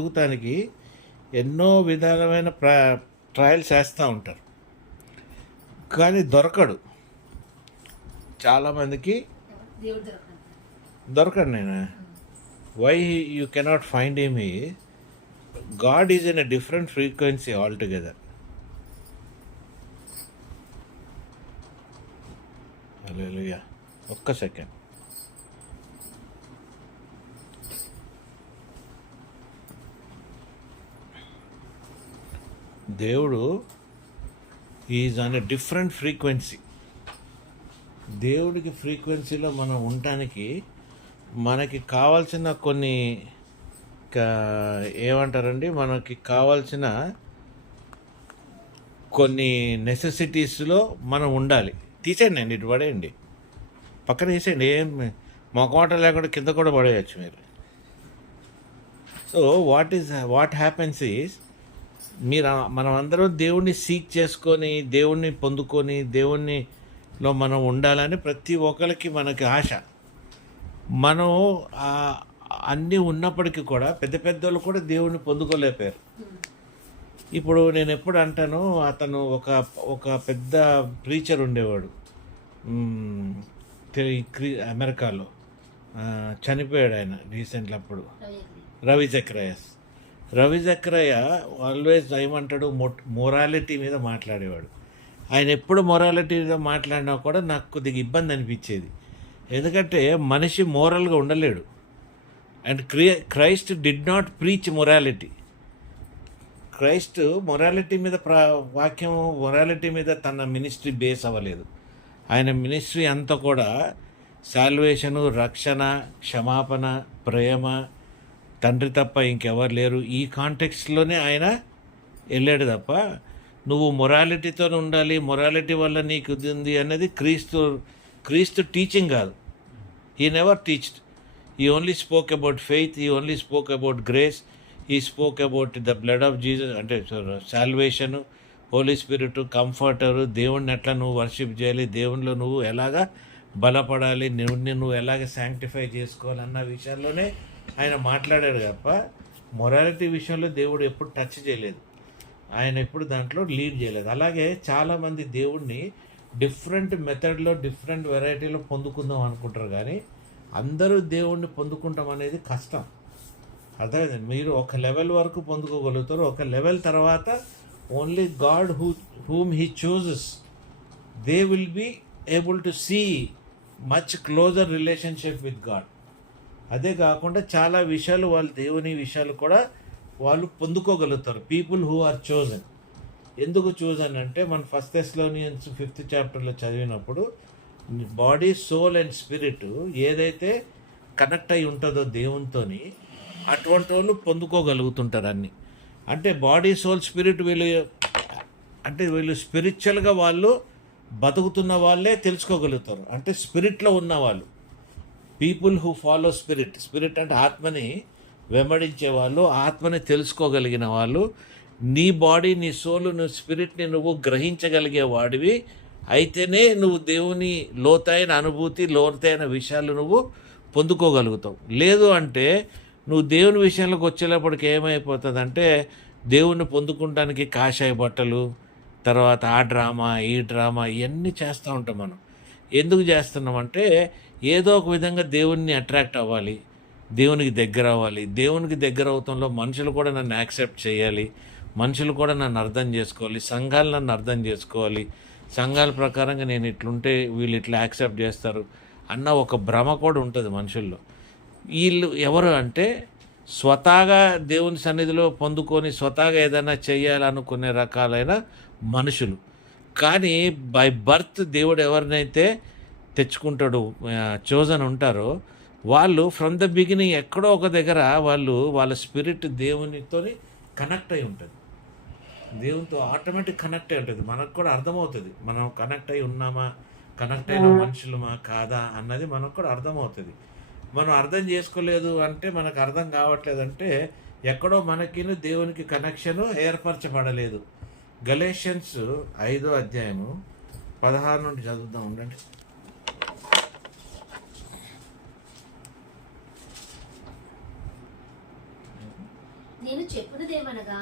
ఎదుగుతానికి ఎన్నో విధాలమైన ట్రయల్స్ వేస్తూ ఉంటారు, కానీ దొరకడు. చాలామందికి దొరకడు. నేను why you cannot find him ఈ God is in a different frequency altogether. హల్లెలూయా. ఒక్క సెకండ్. దేవుడు is on a different frequency. దేవుడికి ఫ్రీక్వెన్సీలో మనం ఉండటానికి మనకి కావాల్సిన కొన్ని ఏమంటారండి, మనకి కావాల్సిన కొన్ని నెసెసిటీస్లో మనం ఉండాలి. తీసేయండి అండి, ఇటు పడేయండి, పక్కన వేసేయండి. ఏం మొకమాట లేకుండా కింద కూడా పడేయచ్చు మీరు. సో వాట్ హ్యాపెన్స్ ఈజ్, మనం అందరం దేవుణ్ణి సీక్ చేసుకొని, దేవుణ్ణి పొందుకొని, దేవుణ్ణిలో మనం ఉండాలని ప్రతి ఒక్కరికి మనకి ఆశ. మనం అన్నీ ఉన్నప్పటికీ కూడా పెద్ద పెద్దోళ్ళు కూడా దేవుణ్ణి పొందుకోలేపారు. ఇప్పుడు నేను ఎప్పుడు అంటాను, అతను ఒక పెద్ద ప్రీచర్ ఉండేవాడు అమెరికాలో, చనిపోయాడు ఆయన రీసెంట్లీ. అప్పుడు రవి జక్రయ్య ఆల్వేస్ ఏమంటాడు, మొరాలిటీ మీద మాట్లాడేవాడు. ఆయన ఎప్పుడు మొరాలిటీ మీద మాట్లాడినా కూడా నాకు కొద్దిగా ఇబ్బంది అనిపించేది. ఎందుకంటే మనిషి మోరల్గా ఉండలేడు. And Christ did not preach morality. Christ morality మీద వాక్యం, మొరాలిటీ మీద తన మినిస్ట్రీ బేస్ అవ్వలేదు. ఆయన మినిస్ట్రీ అంతా కూడా సాల్వేషను, రక్షణ, క్షమాపణ, ప్రేమ, తండ్రి తప్ప ఇంకెవరు లేరు, ఈ కాంటెక్స్ట్లోనే ఆయన వెళ్ళాడు తప్ప నువ్వు మొరాలిటీతో ఉండాలి, మొరాలిటీ వల్ల నీకు ఇది ఉంది అనేది క్రీస్తు టీచింగ్ కాదు. He never teached. He only spoke about faith, he only spoke about grace, he spoke about the blood of Jesus, అంటే సాల్వేషను, హోలీ స్పిరిట్, కంఫర్టరు, దేవుణ్ణి ఎట్లా నువ్వు వర్షిప్ చేయాలి, దేవునిలో నువ్వు ఎలాగా బలపడాలి, నువ్వు ఎలాగ శాంక్టిఫై చేసుకోవాలన్న విషయాల్లోనే ఆయన మాట్లాడాడు తప్ప మొరాలిటీ విషయంలో దేవుడు ఎప్పుడు టచ్ చేయలేదు. ఆయన ఎప్పుడు దాంట్లో లీడ్ చేయలేదు. అలాగే చాలామంది దేవుణ్ణి డిఫరెంట్ మెథడ్లో, డిఫరెంట్ వెరైటీలో పొందుకుందాం అనుకుంటారు, కానీ అందరూ దేవుణ్ణి పొందుకుంటాం అనేది కష్టం. అర్థమైందండి? మీరు ఒక లెవెల్ వరకు పొందుకోగలుగుతారు. ఒక లెవెల్ తర్వాత only God whom he chooses, they will be able to see much closer relationship with God. అదే కాకుండా చాలా విషయాలు వాళ్ళు, దేవుని విషయాలు కూడా వాళ్ళు పొందుకోగలుగుతారు. People who are chosen. ఎందుకు చోజన్ అంటే, మన 1 Thessalonians 5th chapter చదివినప్పుడు బాడీ, సోల్ అండ్ స్పిరిట్ ఏదైతే కనెక్ట్ అయి ఉంటుందో దేవునితోని, అటువంటి వాళ్ళు పొందుకోగలుగుతుంటారు అన్నీ. అంటే బాడీ, సోల్, స్పిరిట్ వీళ్ళు స్పిరిచువల్గా వాళ్ళు బతుకుతున్న వాళ్ళే తెలుసుకోగలుగుతారు. అంటే స్పిరిట్లో ఉన్న వాళ్ళు, పీపుల్ హూ ఫాలో స్పిరిట్ అంటే ఆత్మని వెంబడించే వాళ్ళు, ఆత్మని తెలుసుకోగలిగిన వాళ్ళు, నీ బాడీ, నీ సోలు, నీ స్పిరిట్ని నువ్వు గ్రహించగలిగే వాడివి అయితేనే నువ్వు దేవుని లోతైన అనుభూతి, లోతైన విషయాలు నువ్వు పొందుకోగలుగుతావు. లేదు అంటే నువ్వు దేవుని విషయంలోకి వచ్చేటప్పటికి ఏమైపోతుందంటే, దేవుణ్ణి పొందుకుంటానికి కాషాయ బట్టలు, తర్వాత ఆ డ్రామా, ఈ డ్రామా, ఇవన్నీ చేస్తూ ఉంటాం మనం. ఎందుకు చేస్తున్నామంటే, ఏదో ఒక విధంగా దేవుణ్ణి అట్రాక్ట్ అవ్వాలి, దేవునికి దగ్గర అవ్వాలి. దేవునికి దగ్గర అవటంలో మనుషులు కూడా నన్ను యాక్సెప్ట్ చేయాలి, మనుషులు కూడా నన్ను అర్థం చేసుకోవాలి, సంఘాలు నన్ను అర్థం చేసుకోవాలి, సంఘాల ప్రకారంగా నేను ఇట్లుంటే వీళ్ళు ఇట్లా యాక్సెప్ట్ చేస్తారు అన్న ఒక భ్రమ కూడా ఉంటుంది మనుషుల్లో. వీళ్ళు ఎవరు అంటే, స్వతహాగా దేవుని సన్నిధిలో పొందుకొని స్వతహాగా ఏదైనా చేయాలనుకునే రకాలైన మనుషులు. కానీ బై బర్త్ దేవుడు ఎవరినైతే తెచ్చుకుంటాడు, చోజన్ ఉంటారో, వాళ్ళు ఫ్రమ్ ద బిగినింగ్ ఎక్కడో ఒక దగ్గర వాళ్ళ స్పిరిట్ దేవునితో కనెక్ట్ అయి ఉంటుంది, దేవునితో ఆటోమేటిక్ కనెక్ట్ అయి ఉంటుంది. మనకు కూడా అర్థమవుతుంది మనం కనెక్ట్ అయి ఉన్నామా, కనెక్ట్ అయిన మనుషులమా కాదా అన్నది మనకు కూడా అర్థమవుతుంది. మనం అర్థం చేసుకోలేదు అంటే, మనకు అర్థం కావట్లేదు అంటే, ఎక్కడో మనకిను దేవునికి కనెక్షను ఏర్పరచబడలేదు. గలేషియన్స్ 5వ అధ్యాయము 16 నుండి చదువుదాం ఉండండి. నేను చెప్పునదేమనగా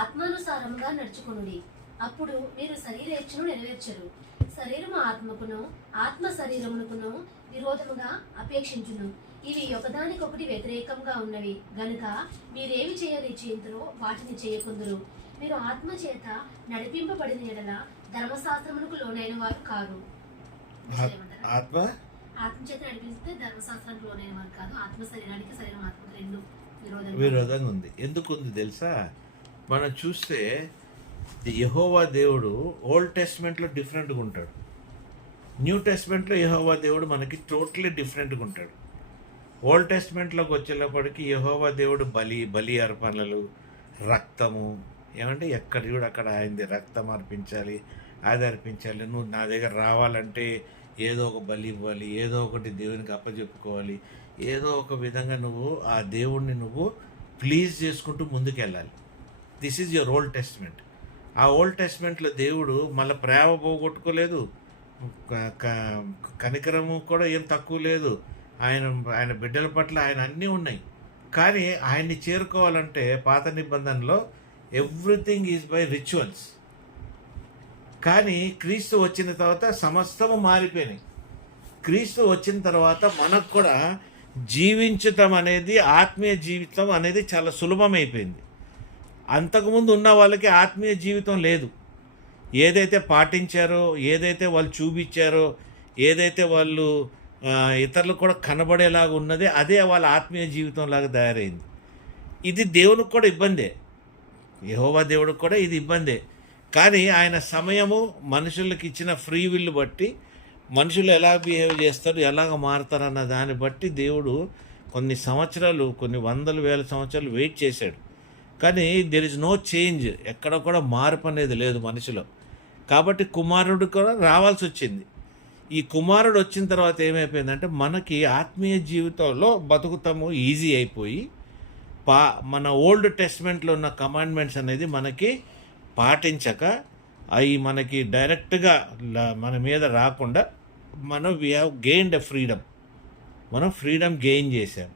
ఆత్మానుసారముగా నడుచుకొనుడి, అప్పుడు మీరు శరీరేచ్ఛను నెరవేర్చరు. శరీరము ఆత్మకును, ఆత్మ శరీరమునకును విరోధముగా అపేక్షించును. ఇవి ఒకదానికొకటి వ్యతిరేకంగా ఉన్నవి గనుక మీరేమి చేయనిశ్చయింతురో వాటిని చేయకుందురు. మీరు ఆత్మ చేత నడిపింపబడిన ఎడల ధర్మశాస్త్రమునకు లోనైన వారు కారు. ఆత్మ ఆత్మ చేత నడిపిస్తే ధర్మశాస్త్రానికి లోనైన వారు కాదు. ఆత్మ శరీరానికి, శరీరం ఆత్మకు రెండు విరోధంగా ఉంది. ఎందుకు ఉంది తెలుసా? మనం చూస్తే యెహోవా దేవుడు ఓల్డ్ టెస్ట్మెంట్లో డిఫరెంట్గా ఉంటాడు, న్యూ టెస్ట్మెంట్లో యెహోవా దేవుడు మనకి టోటలీ డిఫరెంట్గా ఉంటాడు. ఓల్డ్ టెస్ట్మెంట్లోకి వచ్చేటప్పటికి యెహోవా దేవుడు బలి అర్పణలు, రక్తము, ఏమంటే ఎక్కడ చూడు అక్కడ ఆయనది రక్తం అర్పించాలి, అది అర్పించాలి. నువ్వు నా దగ్గర రావాలంటే ఏదో ఒక బలి ఇవ్వాలి, ఏదో ఒకటి దేవునికి అప్పచెప్పుకోవాలి, ఏదో ఒక విధంగా నువ్వు ఆ దేవుణ్ణి నువ్వు ప్లీజ్ చేసుకుంటూ ముందుకెళ్ళాలి. This is your old testament. ఆ ఓల్డ్ టెస్ట్మెంట్లో దేవుడు మళ్ళీ ప్రేమ పోగొట్టుకోలేదు, కనికరము కూడా ఏం తక్కువ లేదు. ఆయన బిడ్డల పట్ల ఆయన అన్నీ ఉన్నాయి. కానీ ఆయన్ని చేరుకోవాలంటే పాత నిబంధనలో ఎవ్రీథింగ్ ఈజ్ బై రిచువల్స్. కానీ క్రీస్తు వచ్చిన తర్వాత సమస్తము మారిపోయినాయి. క్రీస్తు వచ్చిన తర్వాత మనకు కూడా జీవించటం అనేది, ఆత్మీయ జీవితం అనేది చాలా సులభమైపోయింది. అంతకుముందు ఉన్న వాళ్ళకి ఆత్మీయ జీవితం లేదు. ఏదైతే పాటించారో, ఏదైతే వాళ్ళు చూపించారో, ఏదైతే వాళ్ళు ఇతరులకు కూడా కనబడేలాగా ఉన్నది, అదే వాళ్ళ ఆత్మీయ జీవితం లాగా తయారైంది. ఇది దేవునికి కూడా ఇబ్బందే, యెహోవా దేవుడికి కూడా ఇది ఇబ్బందే. కానీ ఆయన సమయము మనుషులకు ఇచ్చిన ఫ్రీ విల్ బట్టి మనుషులు ఎలా బిహేవ్ చేస్తారు, ఎలాగ మారుతారు అన్న దాన్ని బట్టి దేవుడు కొన్ని సంవత్సరాలు, కొన్ని వందల వేల సంవత్సరాలు వెయిట్ చేశాడు. కానీ దెర్ ఇస్ నో చేంజ్, ఎక్కడ కూడా మార్పు అనేది లేదు మనిషిలో. కాబట్టి కుమారుడు కూడా రావాల్సి వచ్చింది. ఈ కుమారుడు వచ్చిన తర్వాత ఏమైపోయిందంటే మనకి ఆత్మీయ జీవితంలో బతుకుతాము ఈజీ అయిపోయి, మన ఓల్డ్ టెస్ట్మెంట్లో ఉన్న కమాండ్మెంట్స్ అనేది మనకి పాటించక అవి మనకి డైరెక్ట్గా మన మీద రాకుండా మనం we have gained a freedom. మనం ఫ్రీడమ్ గెయిన్ చేశాం.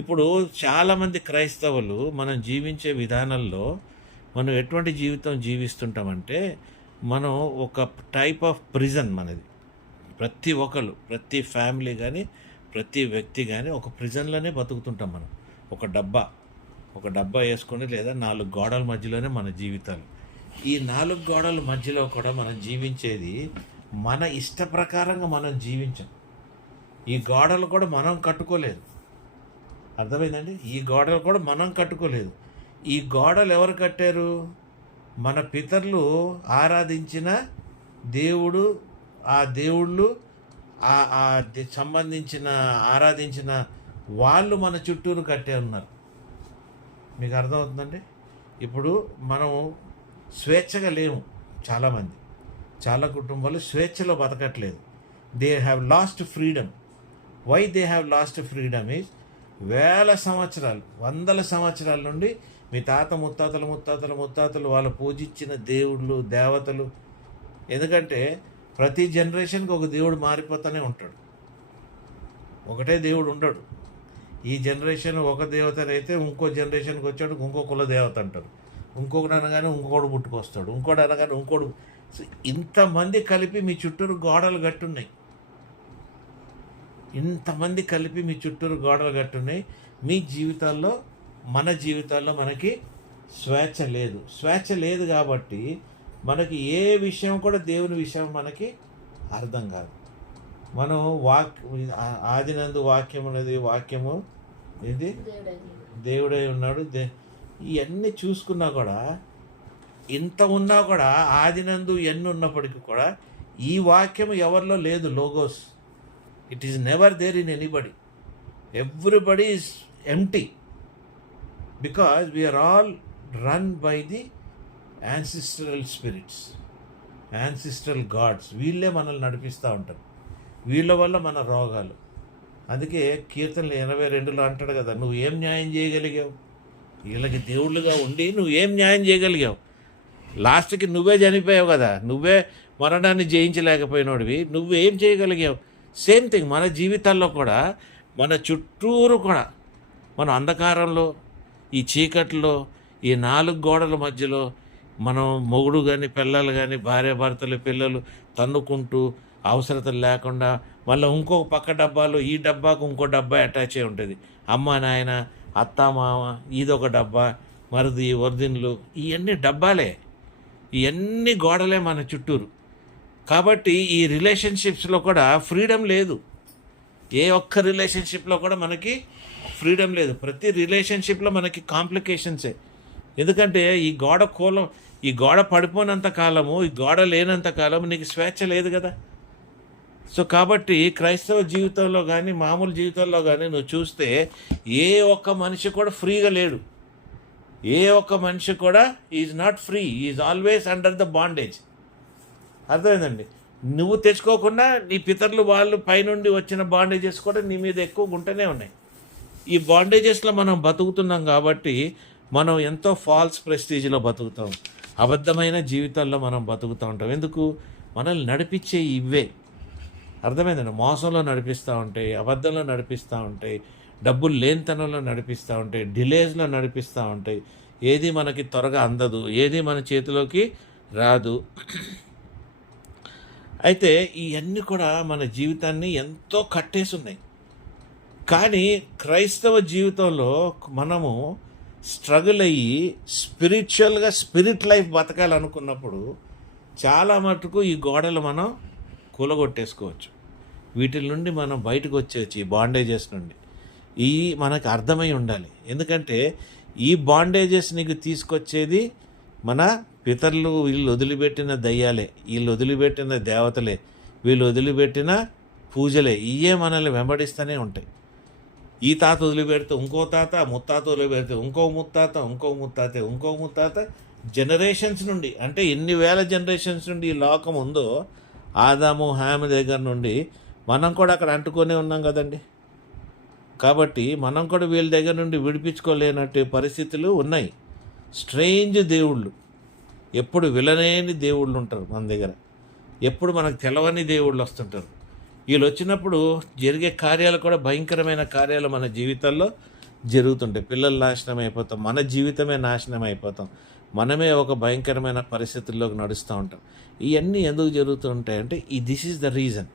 ఇప్పుడు చాలామంది క్రైస్తవులు మనం జీవించే విధానంలో మనం ఎటువంటి జీవితం జీవిస్తుంటామంటే, మనం ఒక టైప్ ఆఫ్ ప్రిజన్ మనది. ప్రతి ఒక్కరు, ప్రతి ఫ్యామిలీ కానీ, ప్రతి వ్యక్తి కానీ ఒక ప్రిజన్లోనే బతుకుతుంటాం మనం. ఒక డబ్బా వేసుకొని, లేదా 4 గోడల మధ్యలోనే మన జీవితాలు. ఈ 4 గోడల మధ్యలో కూడా మనం జీవించేది మన ఇష్ట ప్రకారంగా మనం జీవించాం. ఈ గోడలు కూడా మనం కట్టుకోలేదు, అర్థమైందండి? ఈ గోడలు కూడా మనం కట్టుకోలేదు. ఈ గోడలు ఎవరు కట్టారు? మన పితరులు ఆరాధించిన దేవుడు, ఆ దేవుళ్ళు సంబంధించిన ఆరాధించిన వాళ్ళు మన చుట్టూరు కట్టే ఉన్నారు. మీకు అర్థమవుతుందండి? ఇప్పుడు మనం స్వేచ్ఛగా లేము. చాలామంది, చాలా కుటుంబాలు స్వేచ్ఛలో బతకట్లేదు. They have lost freedom. Why they have lost freedom is, వేల సంవత్సరాలు, వందల సంవత్సరాల నుండి మీ తాత ముత్తాతలు వాళ్ళు పూజించిన దేవుళ్ళు, దేవతలు. ఎందుకంటే ప్రతి జనరేషన్కి ఒక దేవుడు మారిపోతూనే ఉంటాడు, ఒకటే దేవుడు ఉండడు. ఈ జనరేషన్ ఒక దేవతనైతే ఇంకో జనరేషన్కి వచ్చాడు ఇంకో కుల దేవత అంటారు, ఇంకొకటి అనగానే ఇంకోటి పుట్టుకొస్తాడు, ఇంకోటి అనగానే ఇంకోటి. ఇంతమంది కలిపి మీ చుట్టూరు గోడలు కట్టున్నాయి. ఇంతమంది కలిపి మీ చుట్టూరు గోడలు కట్టున్నాయి. మీ జీవితాల్లో, మన జీవితాల్లో మనకి స్వేచ్ఛ లేదు కాబట్టి మనకి ఏ విషయం కూడా దేవుని విషయం మనకి అర్థం కాదు. మనం ఆదినందు వాక్యం అనేది, వాక్యము ఇది దేవుడై ఉన్నాడు. ఇవన్నీ చూసుకున్నా కూడా, ఇంత ఉన్నా కూడా, ఆదినందు ఎన్ని ఉన్నప్పటికీ కూడా ఈ వాక్యం ఎవరిలో లేదు. Logos, it is never there in anybody. Everybody is empty because we are all run by the ancestral spirits, ancestral gods. వీళ్ళే మనల్ని నడిపిస్తూ ఉంటారు. వీళ్ళ వల్ల మన రోగాలు. అందుకే కీర్తనలు 82లో అంటాడు కదా, నువ్వు ఏం న్యాయం చేయగలిగావు? వీళ్ళకి దేవుళ్ళుగా ఉండి నువ్వు ఏం న్యాయం చేయగలిగావు? లాస్ట్కి నువ్వే చనిపోయావు కదా, నువ్వే మరణాన్ని జయించలేకపోయినోడివి, నువ్వేం చేయగలిగావు? సేమ్ థింగ్ మన జీవితాల్లో కూడా, మన చుట్టూరు కూడా, మన అంధకారంలో ఈ చీకట్లో ఈ 4 గోడల మధ్యలో మనం మొగుడు కానీ పిల్లలు కానీ భార్యాభర్తలు పిల్లలు తన్నుకుంటూ అవసరతలు లేకుండా మళ్ళీ ఇంకో పక్క డబ్బాలో ఈ డబ్బాకు ఇంకో డబ్బా అటాచ్ అయి ఉంటుంది. అమ్మ నాయన అత్త మామ ఇదొక డబ్బా, మరిది వరదిన్లు, ఇవన్నీ డబ్బాలే, ఇవన్నీ గోడలే మన చుట్టూరు. కాబట్టి ఈ రిలేషన్షిప్స్లో కూడా ఫ్రీడమ్ లేదు. ఏ ఒక్క రిలేషన్షిప్లో కూడా మనకి ఫ్రీడమ్ లేదు. ప్రతి రిలేషన్షిప్లో మనకి కాంప్లికేషన్సే. ఎందుకంటే ఈ గోడ పడిపోయినంత కాలము, ఈ గోడ లేనంత కాలము నీకు స్వేచ్ఛ లేదు కదా. సో కాబట్టి క్రైస్తవ జీవితంలో కానీ మామూలు జీవితంలో కానీ నువ్వు చూస్తే ఏ ఒక్క మనిషి కూడా ఫ్రీగా లేడు. ఏ ఒక్క మనిషి కూడా is not free, is always under the bondage. అర్థమైందండి? నువ్వు తెచ్చుకోకుండా నీ పితరులు వాళ్ళు పైనుండి వచ్చిన బాండేజెస్ కూడా నీ మీద ఎక్కువ ఉంటూనే ఉన్నాయి. ఈ బాండేజెస్లో మనం బతుకుతున్నాం కాబట్టి మనం ఎంతో ఫాల్స్ ప్రెస్టీజ్లో బతుకుతాం, అబద్ధమైన జీవితాల్లో మనం బతుకుతూ ఉంటాం. ఎందుకు? మనల్ని నడిపించే ఇవే. అర్థమైందండి? మోసంలో నడిపిస్తూ ఉంటాయి, అబద్ధంలో నడిపిస్తూ ఉంటాయి, డబ్బులు లేనితనంలో నడిపిస్తూ ఉంటాయి, డిలేస్లో నడిపిస్తూ ఉంటాయి. ఏది మనకి త్వరగా అందదు, ఏది మన చేతిలోకి రాదు. అయితే ఇవన్నీ కూడా మన జీవితాన్ని ఎంతో కట్టేసి ఉన్నాయి. కానీ క్రైస్తవ జీవితంలో మనము స్ట్రగుల్ అయ్యి స్పిరిచువల్గా స్పిరిట్ లైఫ్ బతకాలనుకున్నప్పుడు చాలా మటుకు ఈ గోడలు మనం కూలగొట్టేసుకోవచ్చు. వీటి నుండి మనం బయటకు వచ్చేయచ్చు, ఈ బాండేజెస్ నుండి. ఈ మనకు అర్థమై ఉండాలి. ఎందుకంటే ఈ బాండేజెస్ నీకు తీసుకొచ్చేది మన పితరులు, వీళ్ళు వదిలిపెట్టిన దయ్యాలే, వీళ్ళు వదిలిపెట్టిన దేవతలే, వీళ్ళు వదిలిపెట్టిన పూజలే. ఇవే మనల్ని వెంబడిస్తూనే ఉంటాయి. ఈ తాత వదిలిపెడితే ఇంకో తాత, ముత్తాత వదిలిపెడితే ఇంకో ముత్తాత, ఇంకో ముత్తాత జనరేషన్స్ నుండి, అంటే ఎన్ని వేల జనరేషన్స్ నుండి ఈ లోకం ఉందో ఆదాము హామ్ దగ్గర నుండి మనం కూడా అక్కడ అంటుకొనే ఉన్నాం కదండి. కాబట్టి మనం కూడా వీళ్ళ దగ్గర నుండి విడిపించుకోలేనట్టు పరిస్థితులు ఉన్నాయి. స్ట్రేంజ్ దేవుళ్ళు, ఎప్పుడు విలనేని దేవుళ్ళు ఉంటారు మన దగ్గర, ఎప్పుడు మనకు తెలవని దేవుళ్ళు వస్తుంటారు. వీళ్ళు వచ్చినప్పుడు జరిగే కార్యాలు కూడా భయంకరమైన కార్యాలు మన జీవితాల్లో జరుగుతుంటాయి. పిల్లలు నాశనం అయిపోతాం, మన జీవితమే నాశనం అయిపోతాం, మనమే ఒక భయంకరమైన పరిస్థితుల్లోకి నడుస్తూ ఉంటాం. ఇవన్నీ ఎందుకు జరుగుతుంటాయంటే this is the reason.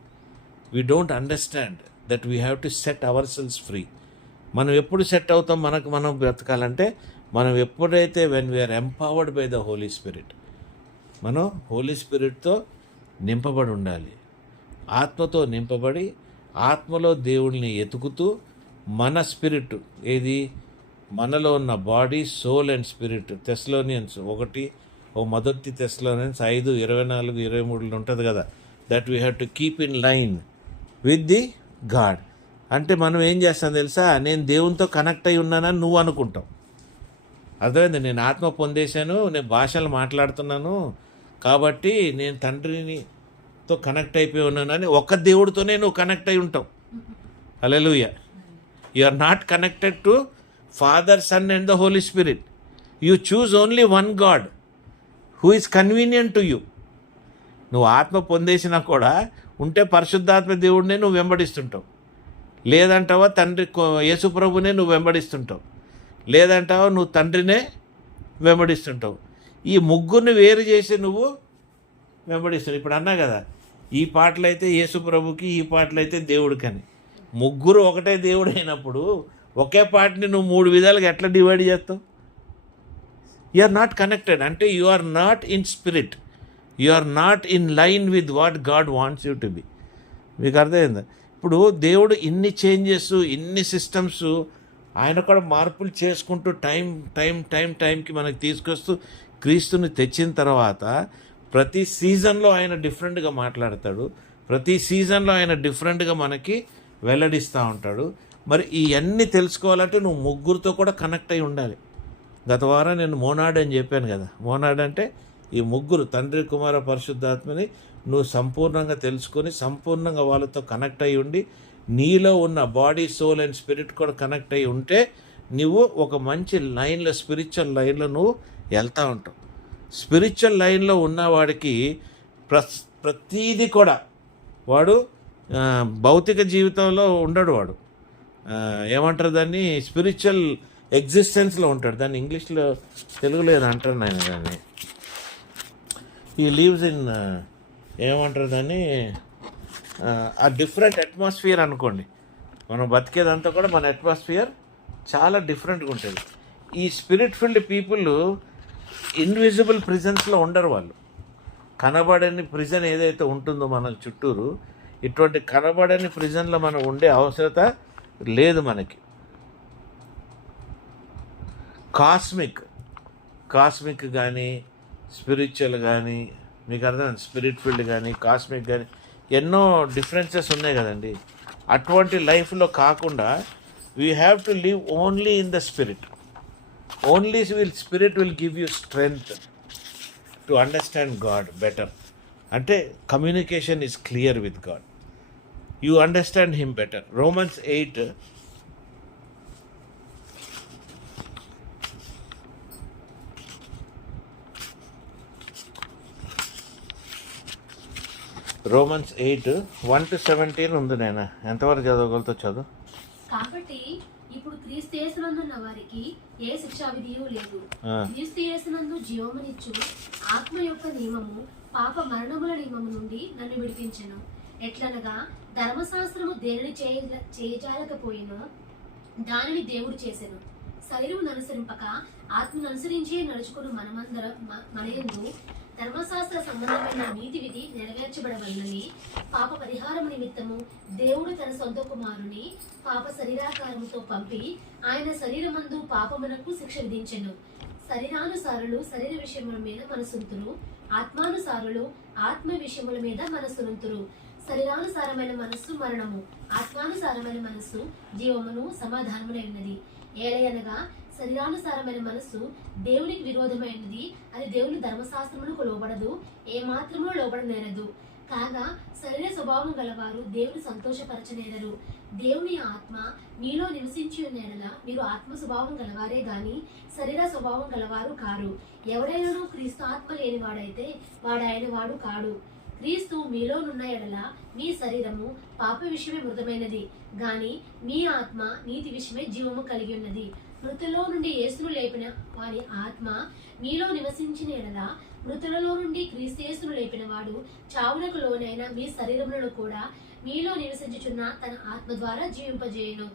We don't understand that we have to set our selves free. మనం ఎప్పుడు సెట్ అవుతాం మనకు మనం బ్రతకాలంటే మనం ఎప్పుడైతే when we are empowered by the Holi Spirit, మనం హోలీ స్పిరిట్తో నింపబడి ఉండాలి. ఆత్మతో నింపబడి ఆత్మలో దేవుడిని ఎతుకుతూ మన స్పిరిట్ ఏది మనలో ఉన్న body, soul and spirit. Thessalonians 1 మొదటి తెస్సలోనియన్స్ 5:24-23 ఉంటుంది కదా, that we have to keep in line with the god. అంటే మనం ఏం చేస్తాం తెలుసా, నేను దేవునితో కనెక్ట్ అయి ఉన్నానని నువ్వు అనుకుంటావు. అర్థమైంది? నేను ఆత్మ పొందేశాను, నేను భాషలు మాట్లాడుతున్నాను కాబట్టి నేను తండ్రితో కనెక్ట్ అయిపోయి ఉన్నానని ఒక్క దేవుడితోనే నువ్వు కనెక్ట్ అయి ఉంటావు. Hallelujah. You are not connected to Father, sun and the Holi Spirit. You choose only one God who is convenient to you. నువ్వు ఆత్మ పొందేసినా కూడా ఉంటే పరిశుద్ధాత్మ దేవుడినే నువ్వు వెంబడిస్తుంటావు, లేదంటావా తండ్రి యేసుప్రభునే నువ్వు వెంబడిస్తుంటావు, లేదంటావా నువ్వు తండ్రినే వెంబడిస్తుంటావు. ఈ ముగ్గురిని వేరు చేసి నువ్వు వెంబడిస్తావు. ఇప్పుడు అన్నా కదా, ఈ పాటలైతే యేసుప్రభుకి, ఈ పాటలైతే దేవుడికని. ముగ్గురు ఒకటే దేవుడు అయినప్పుడు ఒకే పాటని నువ్వు 3 విధాలుగా ఎట్లా డివైడ్ చేస్తావు? You are not connected. అంటే you are not in spirit, you are not in line with what God wants you to be. మీకు అర్థమైందా? ఇప్పుడు దేవుడు ఇన్ని చేంజెస్, ఇన్ని సిస్టమ్స్ ఆయన కూడా మార్పులు చేసుకుంటూ టైంకి మనకి తీసుకొస్తూ క్రీస్తుని తెచ్చిన తర్వాత ప్రతి సీజన్లో ఆయన డిఫరెంట్గా మాట్లాడతాడు, ప్రతి సీజన్లో ఆయన డిఫరెంట్గా మనకి వెల్లడిస్తూ ఉంటాడు. మరి ఇవన్నీ తెలుసుకోవాలంటే నువ్వు ముగ్గురితో కూడా కనెక్ట్ అయి ఉండాలి. గత వారం నేను మోనాడ్ అని చెప్పాను కదా. మోనాడ్ అంటే ఈ ముగ్గురు, తండ్రి, కుమార, పరిశుద్ధాత్మని నువ్వు సంపూర్ణంగా తెలుసుకొని సంపూర్ణంగా వాళ్ళతో కనెక్ట్ అయి ఉండి నీలో ఉన్న బాడీ, సోల్ అండ్ స్పిరిట్ కూడా కనెక్ట్ అయి ఉంటే నువ్వు ఒక మంచి లైన్లో, స్పిరిచువల్ లైన్లో నువ్వు వెళ్తూ ఉంటావు. స్పిరిచువల్ లైన్లో ఉన్నవాడికి ప్రతీది కూడా వాడు భౌతిక జీవితంలో ఉండడు. వాడు ఏమంటారు దాన్ని, స్పిరిచువల్ ఎగ్జిస్టెన్స్లో ఉంటాడు. దాన్ని ఇంగ్లీష్లో తెలుగులో ఏదో అంటారు ఆయన దాన్ని. ఈ లీవ్స్ ఇన్ ఏమంటారు దాన్ని, ఆ డిఫరెంట్ అట్మాస్ఫియర్ అనుకోండి. మనం బతికేదంతా కూడా మన అట్మాస్ఫియర్ చాలా డిఫరెంట్గా ఉంటుంది. ఈ స్పిరిట్ ఫీల్డ్ పీపుల్ ఇన్విజిబుల్ ప్రిజన్స్లో ఉండరు. వాళ్ళు కనబడని ప్రిజన్ ఏదైతే ఉంటుందో మన చుట్టూరు, ఇటువంటి కనబడని ప్రిజన్లో మనం ఉండే అవసరత లేదు మనకి. కాస్మిక్ కానీ స్పిరిచువల్ కానీ, మీకు అర్థం, స్పిరిట్ ఫీల్డ్ కానీ కాస్మిక్ కానీ ఎన్నో డిఫరెన్సెస్ ఉన్నాయి కదండి. అటువంటి లైఫ్లో కాకుండా we have to live only in the spirit. Only spirit will give you strength to understand God better. అంటే communication is clear with God, you understand him better. Romans 8 1-17 ఉంది. నేను ఎంతవరకు చదవగలుగుతా చదువు. కాబట్టి ఇప్పుడు క్రీస్తు యేసునందున్న వారికి ఏ శిక్షా విధియు లేదు. క్రీస్తు యేసునందు జీవమునిచ్చు ఆత్మ యొక్క నియమము పాప మరణముల నియమము నుండి నన్ను విడిపించెను. ఎట్లనగా ధర్మశాస్త్రము దేనిని చేయజాలకపోయినో దానిని దేవుడు చేసెను. శరీరమును అనుసరింపక ఆత్మను అనుసరించి నడుచుకుని మనయందు ధర్మశాస్త్ర సంబంధమైన నీతి విధి నెరవేర్చబడవలనని పాప పరిహారం నిమిత్తము దేవుడు తన సొంత కుమారుని పాప శరీరాకారముతో పంపి ఆయన శరీరమందు పాపమునకు శిక్ష విధించెను. శరీరానుసారులు శరీర విషయముల మీద మనసుంతురు, ఆత్మానుసారులు ఆత్మ విషయముల మీద మనసునుంతురు. శరీరానుసారమైన మనస్సు మరణము, ఆత్మానుసారమైన మనస్సు జీవమును సమాధానమునైనది. ఏలయనగా శరీరానుసారమైన మనస్సు దేవునికి విరోధమైనది, అది దేవుని ధర్మశాస్త్రములకు లోబడదు, ఏ మాత్రమును లోబడనేరదు. కాగా శరీర స్వభావం గలవారు దేవుని సంతోషపరచనేరరు. దేవుని ఆత్మ మీలో నివసించి ఉన్నెడల మీరు ఆత్మ స్వభావం గలవారే గాని శరీర స్వభావం గలవారు కారు. ఎవడైనాను క్రీస్తు ఆత్మ లేనివాడైతే వాడాయన వాడు కాడు. క్రీస్తు మీలోనున్న ఎడల మీ శరీరము పాప విషయమే మృతమైనది గాని మీ ఆత్మ నీతి విషయమే జీవము కలిగి ఉన్నది. మృతుల్లో నుండి యేసును లేపిన వారి ఆత్మ మీలో నివసించిన ఎడల మృతులలో నుండి క్రీస్తు యేసును లేపిన వాడు చావునకు లోనైన మీ శరీరములను కూడా మీలో నివసించుచున్న తన ఆత్మ ద్వారా జీవింపజేయును.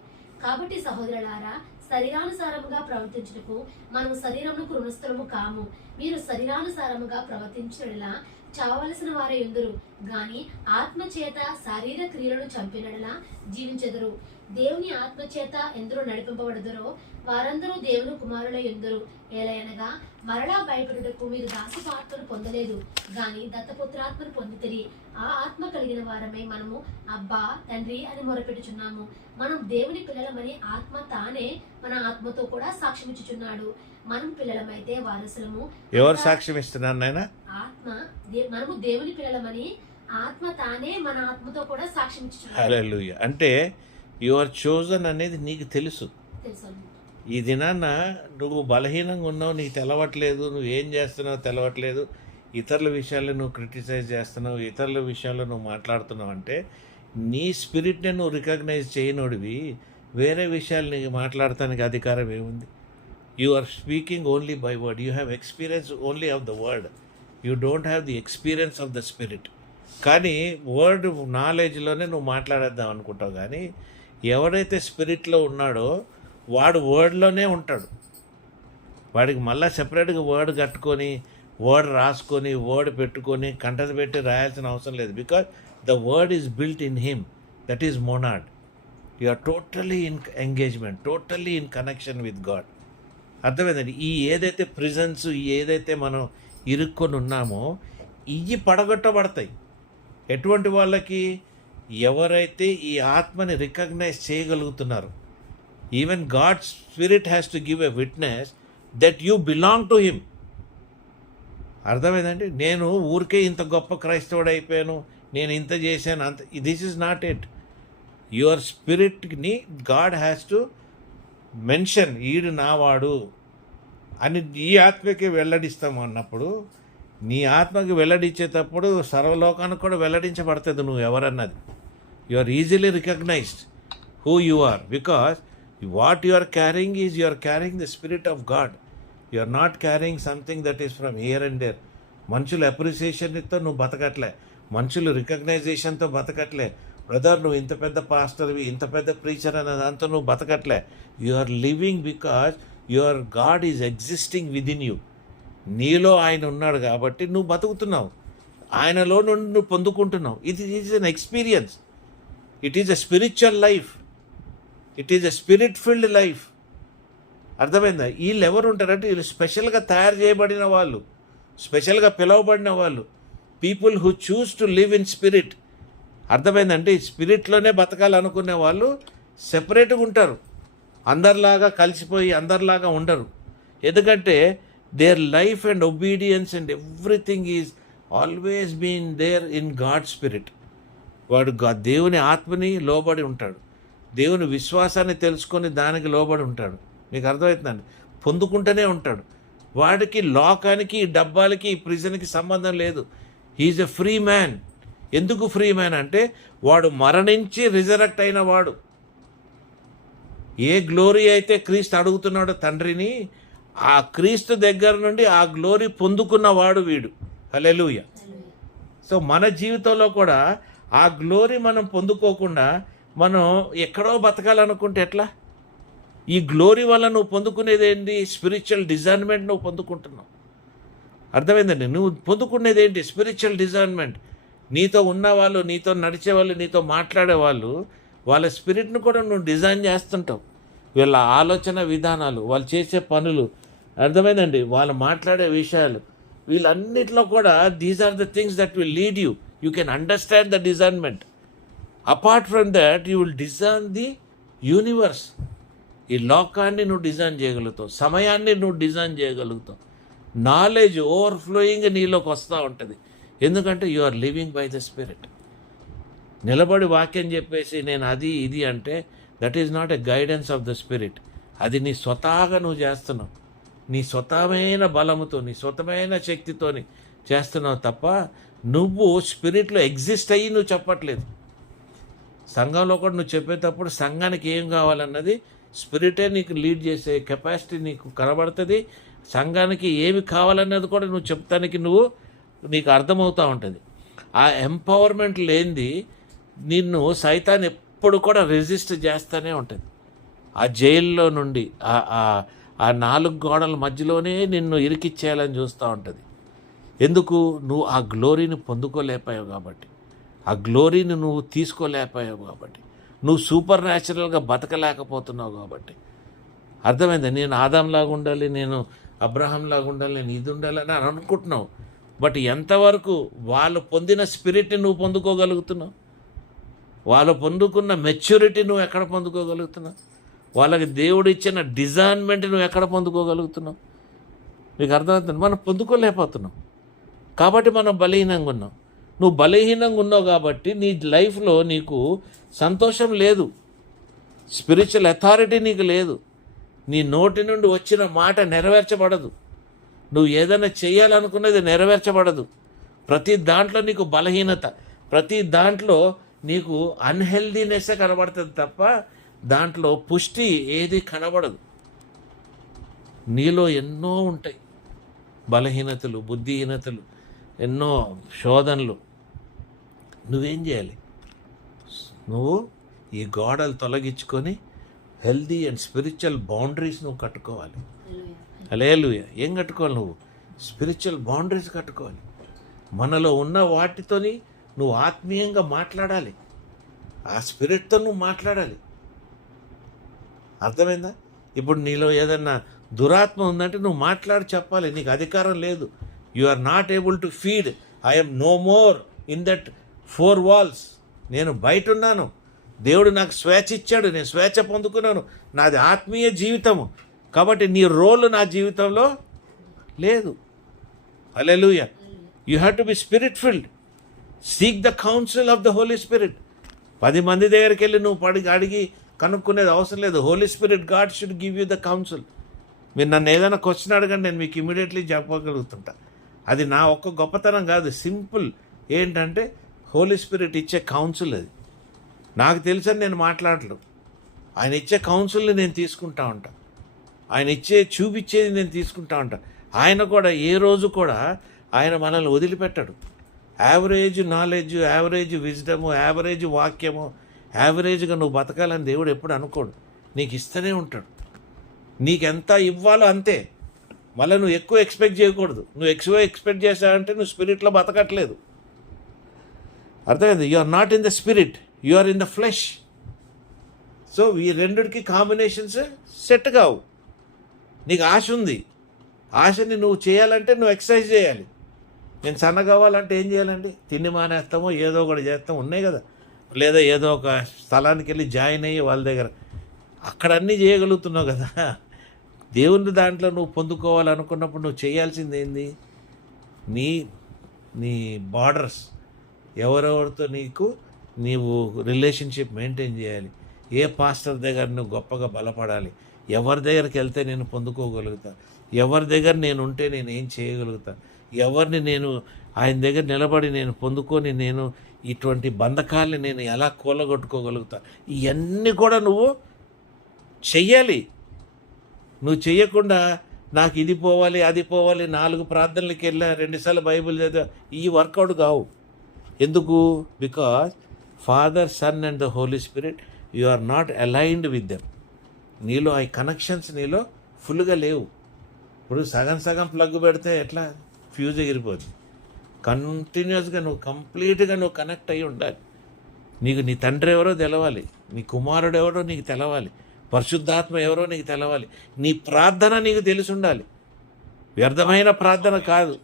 కాబట్టి సహోదరులారా, శరీరానుసారముగా ప్రవర్తించుటకు మనము శరీరమునకు రుణస్థలము కాము. మీరు శరీరానుసారముగా ప్రవర్తించినలా చావలసిన వారే ఎందురు గాని ఆత్మ చేత శారీర క్రియలను చంపినడలా జీవించెదరు. దేవుని ఆత్మ చేత ఎందరో నడిపింపబడదురో వారందరూ దేవుని కుమారుల ఎందురు. ఏలయనగా మరలా భయపడుటకు మీరు దాసపు ఆత్మను పొందలేదు గాని దత్తపుత్రాత్మను పొందితిరి. ఆ ఆత్మ కలిగిన వారమే మనము అబ్బా తండ్రి అని మొరపెట్టుచున్నాము. మనం దేవుని పిల్లలమని ఆత్మ తానే మన ఆత్మతో కూడా సాక్ష్యం ఇచ్చుచున్నాడు. మనం పిల్లలమైతే వారసులము. ఎవరు సాక్ష్యం ఇస్తున్నారు నాయన? ఆత్మ. మనము దేవుని పిల్లలమని ఆత్మ తానే మన ఆత్మతో కూడా సాక్ష్యం ఇచ్చుచున్నాడు. హల్లెలూయా. అంటే యు ఆర్ చోజన్ అనేది నీకు తెలుసు. ఈ దినాన్న నువ్వు బలహీనంగా ఉన్నావు, నీకు తెలవట్లేదు, నువ్వు ఏం చేస్తున్నావు తెలవట్లేదు, ఇతరుల విషయాల్లో నువ్వు క్రిటిసైజ్ చేస్తున్నావు, ఇతరుల విషయాల్లో నువ్వు మాట్లాడుతున్నావు అంటే నీ స్పిరిట్ని నువ్వు రికగ్నైజ్ చేయనోడివి వేరే విషయాలు నీకు మాట్లాడటానికి అధికారం ఏముంది? You are speaking only by word. You have experience only of the word. You don't have the experience of the spirit. కానీ వర్డ్ నాలెడ్జ్లోనే నువ్వు మాట్లాడేద్దాం అనుకుంటావు. కానీ ఎవడైతే స్పిరిట్లో ఉన్నాడో వాడు వర్డ్లోనే ఉంటాడు. వాడికి మళ్ళీ సెపరేట్గా వర్డ్ కట్టుకొని వర్డ్ రాసుకొని వర్డ్ పెట్టుకొని కంటత పెట్టి రాయాల్సిన అవసరం లేదు. Because the word is built in him. That is monad. You are totally in engagement, totally in connection with god. అర్థమైందండి? ఈ ఏదైతే ప్రిజన్స్, ఏదైతే మనం ఇరుక్కొని ఉన్నామో ఇవి పడగొట్టబడతాయి. ఎటువంటి వాళ్ళకి? ఎవరైతే ఈ ఆత్మని రికగ్నైజ్ చేయగలుగుతున్నారు. Even God spirit has to give a witness that you belong to him. అర్థమైందండి? నేను ఊరికే ఇంత గొప్ప క్రైస్తవుడు అయిపోయాను, నేను ఇంత చేశాను, అంత. This is not it. Your స్పిరిట్ని గాడ్ హ్యాస్ టు మెన్షన్, ఈడు నావాడు అని ఈ ఆత్మకి వెల్లడిస్తాము అన్నప్పుడు, నీ ఆత్మకి వెల్లడించేటప్పుడు సర్వలోకానికి కూడా వెల్లడించబడుతుంది నువ్వు ఎవరన్నది. You are easily recognised who you are, because what you are carrying is you are carrying the spirit of God. You are not carrying something that is from here and there. మనుషుల అప్రిసియేషన్తో నువ్వు బతకట్లే, మనుషులు రికగ్నైజేషన్తో బతకట్లే. Brother నువ్వు ఇంత పెద్ద పాస్టర్వి, ఇంత పెద్ద preacher అనే దాంతో నువ్వు బతకట్లే. You are living because your God is existing within you. నీలో ఆయన ఉన్నాడు కాబట్టి నువ్వు బతుకుతున్నావు, ఆయనలో నుండి నువ్వు పొందుకుంటున్నావు. ఇది is an experience. It is a spiritual life, it is a spirit field life. అర్థమైందా? వీళ్ళు ఎవరు ఉంటారంటే వీళ్ళు స్పెషల్గా తయారు చేయబడిన వాళ్ళు, స్పెషల్గా పిలువబడిన వాళ్ళు, people who choose to live in spirit. అర్థమైందంటే ఈ స్పిరిట్లోనే బతకాలనుకునే వాళ్ళు సెపరేట్గా ఉంటారు, అందరిలాగా కలిసిపోయి అందరిలాగా ఉండరు. ఎందుకంటే their life and obedience and everything is always been there in god spirit. వాడు దేవుని ఆత్మని లోబడి ఉంటాడు, దేవుని విశ్వాసాన్ని తెలుసుకొని దానికి లోబడి ఉంటాడు. మీకు అర్థమవుతుందండి? పొందుకుంటూనే ఉంటాడు. వాడికి లోకానికి, డబ్బాలకి, ప్రిజన్కి సంబంధం లేదు. He is a free man. ఎందుకు ఫ్రీ మ్యాన్ అంటే వాడు మరణించి రిజరెక్ట్ అయిన వాడు. ఏ గ్లోరీ అయితే క్రీస్తు అడుగుతున్నాడో తండ్రిని, ఆ క్రీస్తు దగ్గర నుండి ఆ గ్లోరీ పొందుకున్నవాడు వీడు. హల్లెలూయా. సో మన జీవితంలో కూడా ఆ గ్లోరీ మనం పొందుకోకుండా మనం ఎక్కడో బతకాలనుకుంటే ఎట్లా? ఈ గ్లోరీ వల్ల నువ్వు పొందుకునేది ఏంటి? స్పిరిచువల్ డిజైన్మెంట్ నువ్వు పొందుకుంటున్నావు. అర్థమైందండి? నువ్వు పొందుకునేది ఏంటి? స్పిరిచువల్ డిజైన్మెంట్. నీతో ఉన్నవాళ్ళు, నీతో నడిచేవాళ్ళు, నీతో మాట్లాడేవాళ్ళు, వాళ్ళ స్పిరిట్ను కూడా నువ్వు డిజైన్ చేస్తుంటావు. వీళ్ళ ఆలోచన విధానాలు, వాళ్ళు చేసే పనులు, అర్థమైందండి? వాళ్ళు మాట్లాడే విషయాలు, వీళ్ళన్నిటిలో కూడా these are the things that will lead you. You can understand the designment. Apart from that you will design the universe. ఈ లోకాన్ని నువ్వు డిజైన్ చేయగలుగుతావు, సమయాన్ని నువ్వు డిజైన్ చేయగలుగుతావు. నాలెడ్జ్ ఓవర్ఫ్లోయింగ్ నీలోకి వస్తూ ఉంటుంది. ఎందుకంటే you are living by the spirit. నిలబడి వాక్యం చెప్పేసి నేను అది ఇది అంటే that is not a guidance of the spirit. అది నీ స్వతహాగా నువ్వు చేస్తున్నావు, నీ స్వతమైన బలముతో, నీ స్వతమైన శక్తితోని చేస్తున్నావు తప్ప నువ్వు స్పిరిట్లో ఎగ్జిస్ట్ అయ్యి నువ్వు చెప్పట్లేదు. సంఘంలో కూడా నువ్వు చెప్పేటప్పుడు సంఘానికి ఏం కావాలన్నది స్పిరిటే నీకు లీడ్ చేసే కెపాసిటీ నీకు కనబడుతుంది. సంఘానికి ఏమి కావాలన్నది కూడా నువ్వు చెప్తానికి నీకు అర్థమవుతూ ఉంటుంది. ఆ ఎంపవర్మెంట్ లేనిది నిన్ను సైతాన్ ఎప్పుడు కూడా రెసిస్ట్ చేస్తూనే ఉంటుంది. ఆ జైల్లో నుండి ఆ 4 గోడల మధ్యలోనే నిన్ను ఇరికిచ్చేయాలని చూస్తూ ఉంటుంది. ఎందుకు? నువ్వు ఆ గ్లోరీని పొందుకోలేకపోయావు కాబట్టి, ఆ గ్లోరీని నువ్వు తీసుకోలేకపోయావు కాబట్టి, నువ్వు సూపర్ న్యాచురల్గా బతకలేకపోతున్నావు కాబట్టి. అర్థమైందా? నేను ఆదాంలాగా ఉండాలి, నేను అబ్రహాంలాగా ఉండాలి, నేను ఇది ఉండాలని అని అనుకుంటున్నావు. బట్ ఎంతవరకు వాళ్ళు పొందిన స్పిరిట్ని నువ్వు పొందుకోగలుగుతున్నావు? వాళ్ళు పొందుకున్న మెచ్యూరిటీ నువ్వు ఎక్కడ పొందుకోగలుగుతున్నావు? వాళ్ళకి దేవుడు ఇచ్చిన డిజైన్మెంట్ నువ్వు ఎక్కడ పొందుకోగలుగుతున్నావు? మీకు అర్థమవుతుంది? మనం పొందుకోలేకపోతున్నాం కాబట్టి మనం బలహీనంగా ఉన్నాం. నువ్వు బలహీనంగా ఉన్నావు కాబట్టి నీ లైఫ్లో నీకు సంతోషం లేదు, స్పిరిచువల్ అథారిటీ నీకు లేదు, నీ నోటి నుండి వచ్చిన మాట నెరవేర్చబడదు, నువ్వు ఏదైనా చేయాలనుకున్నది నెరవేర్చబడదు. ప్రతి దాంట్లో నీకు బలహీనత, ప్రతి దాంట్లో నీకు అన్హెల్దీనెస్ కనబడుతుంది తప్ప దాంట్లో పుష్టి ఏది కనబడదు. నీలో ఎన్నో ఉంటాయి బలహీనతలు, బుద్ధిహీనతలు, ఎన్నో శోధనలు. నువ్వేం చేయాలి? నువ్వు ఈ గోడలు తొలగించుకొని హెల్దీ అండ్ స్పిరిచువల్ బౌండరీస్ నువ్వు కట్టుకోవాలి. హల్లెలూయా. ఏం కట్టుకోవాలి? నువ్వు స్పిరిచువల్ బౌండరీస్ కట్టుకోవాలి. మనలో ఉన్న వాటితోని నువ్వు ఆత్మీయంగా మాట్లాడాలి, ఆ స్పిరిట్తో నువ్వు మాట్లాడాలి. అర్థమైందా? ఇప్పుడు నీలో ఏదన్నా దురాత్మ ఉందంటే నువ్వు మాట్లాడి చెప్పాలి. నీకు అధికారం లేదు. You are not able to feed. I'm no more in that 4 walls. నేను బయట ఉన్నాను, దేవుడు నాకు స్వేచ్ఛ ఇచ్చాడు, నేను స్వేచ్ఛ పొందుకున్నాను, నాది ఆత్మీయ జీవితము. కాబట్టి నీ రోల్ నా జీవితంలో లేదు. Hallelujah. You have to be spirit filled. Seek the counsel of the Holi Spirit. 10 మంది దగ్గరికి వెళ్ళి నువ్వు అడిగి కనుక్కునేది అవసరం లేదు. Holy Spirit God should give you the counsel. మీరు నన్ను ఏదైనా క్వశ్చన్ అడగండి, నేను మీకు ఇమీడియట్లీ చెప్పగలుగుతుంటా. అది నా ఒక్క గొప్పతనం కాదు, సింపుల్. ఏంటంటే హోలీ స్పిరిట్ ఇచ్చే కౌన్సిల్ అది. నాకు తెలుసని నేను మాట్లాడలేదు, ఆయన ఇచ్చే కౌన్సిల్ని నేను తీసుకుంటా ఉంటా, ఆయన చూపించేది నేను తీసుకుంటా ఉంటా. ఆయన కూడా ఏ రోజు కూడా ఆయన మనల్ని వదిలిపెట్టాడు. యావరేజ్ నాలెడ్జ్, యావరేజ్ విజ్డము, యావరేజ్ వాక్యము, యావరేజ్గా నువ్వు బతకాలని దేవుడు ఎప్పుడు అనుకోడు. నీకు ఇస్తూనే ఉంటాడు. నీకెంత ఇవ్వాలో అంతే. మళ్ళీ నువ్వు ఎక్కువ ఎక్స్పెక్ట్ చేయకూడదు. నువ్వు ఎక్కువ ఎక్స్పెక్ట్ చేసావంటే నువ్వు స్పిరిట్లో బతకట్లేదు. అర్థమైంది? You are not in the spirit, you are in the flesh. So ఈ రెండిటికి కాంబినేషన్స్ సెట్ కావు. నీకు ఆశ ఉంది, ఆశని నువ్వు చేయాలంటే నువ్వు ఎక్సర్సైజ్ చేయాలి. నేను సన్న కావాలంటే ఏం చేయాలండి? తిండి మానేస్తామో ఏదో ఒకటి చేస్తాం, ఉన్నాయి కదా. లేదా ఏదో ఒక స్థలానికి వెళ్ళి జాయిన్ అయ్యి వాళ్ళ దగ్గర అక్కడ అన్నీ చేయగలుగుతున్నావు కదా. దేవుని దాంట్లో నువ్వు పొందుకోవాలనుకున్నప్పుడు నువ్వు చేయాల్సింది ఏంది? నీ బార్డర్స్, ఎవరెవరితో నీవు రిలేషన్షిప్ మెయింటైన్ చేయాలి. ఏ పాస్టర్ దగ్గర నువ్వు గొప్పగా బలపడాలి, ఎవరి దగ్గరికి వెళ్తే నేను పొందుకోగలుగుతా, ఎవరి దగ్గర నేను ఉంటే నేను ఏం చేయగలుగుతా, ఎవరిని నేను ఆయన దగ్గర నిలబడి నేను పొందుకొని నేను ఇటువంటి బంధకాల్ని నేను ఎలా కూలగొట్టుకోగలుగుతా, ఇవన్నీ కూడా నువ్వు చెయ్యాలి. నువ్వు చెయ్యకుండా నాకు ఇది పోవాలి అది పోవాలి, 4 ప్రార్థనలకి వెళ్ళా, 2 సార్లు బైబిల్ చదివా, ఈ వర్కౌట్ కావు. ఎందుకు? Because father, sun and the Holi spirit, you are not aligned with them. నీలో ఆ కనెక్షన్స్ నీలో ఫుల్గా లేవు. ఇప్పుడు సగం ప్లగ్ పెడితే ఎట్లా? ఫ్యూజ్ ఎగిరిపోతుంది. కంటిన్యూస్గా నువ్వు కంప్లీట్గా నువ్వు కనెక్ట్ అయ్యి ఉండాలి. నీకు నీ తండ్రి ఎవరో తెలవాలి, నీ కుమారుడు ఎవరో నీకు తెలవాలి, పరిశుద్ధాత్మ ఎవరో నీకు తెలవాలి, నీ ప్రార్థన నీకు తెలిసి ఉండాలి. వ్యర్థమైన ప్రార్థన కాదు.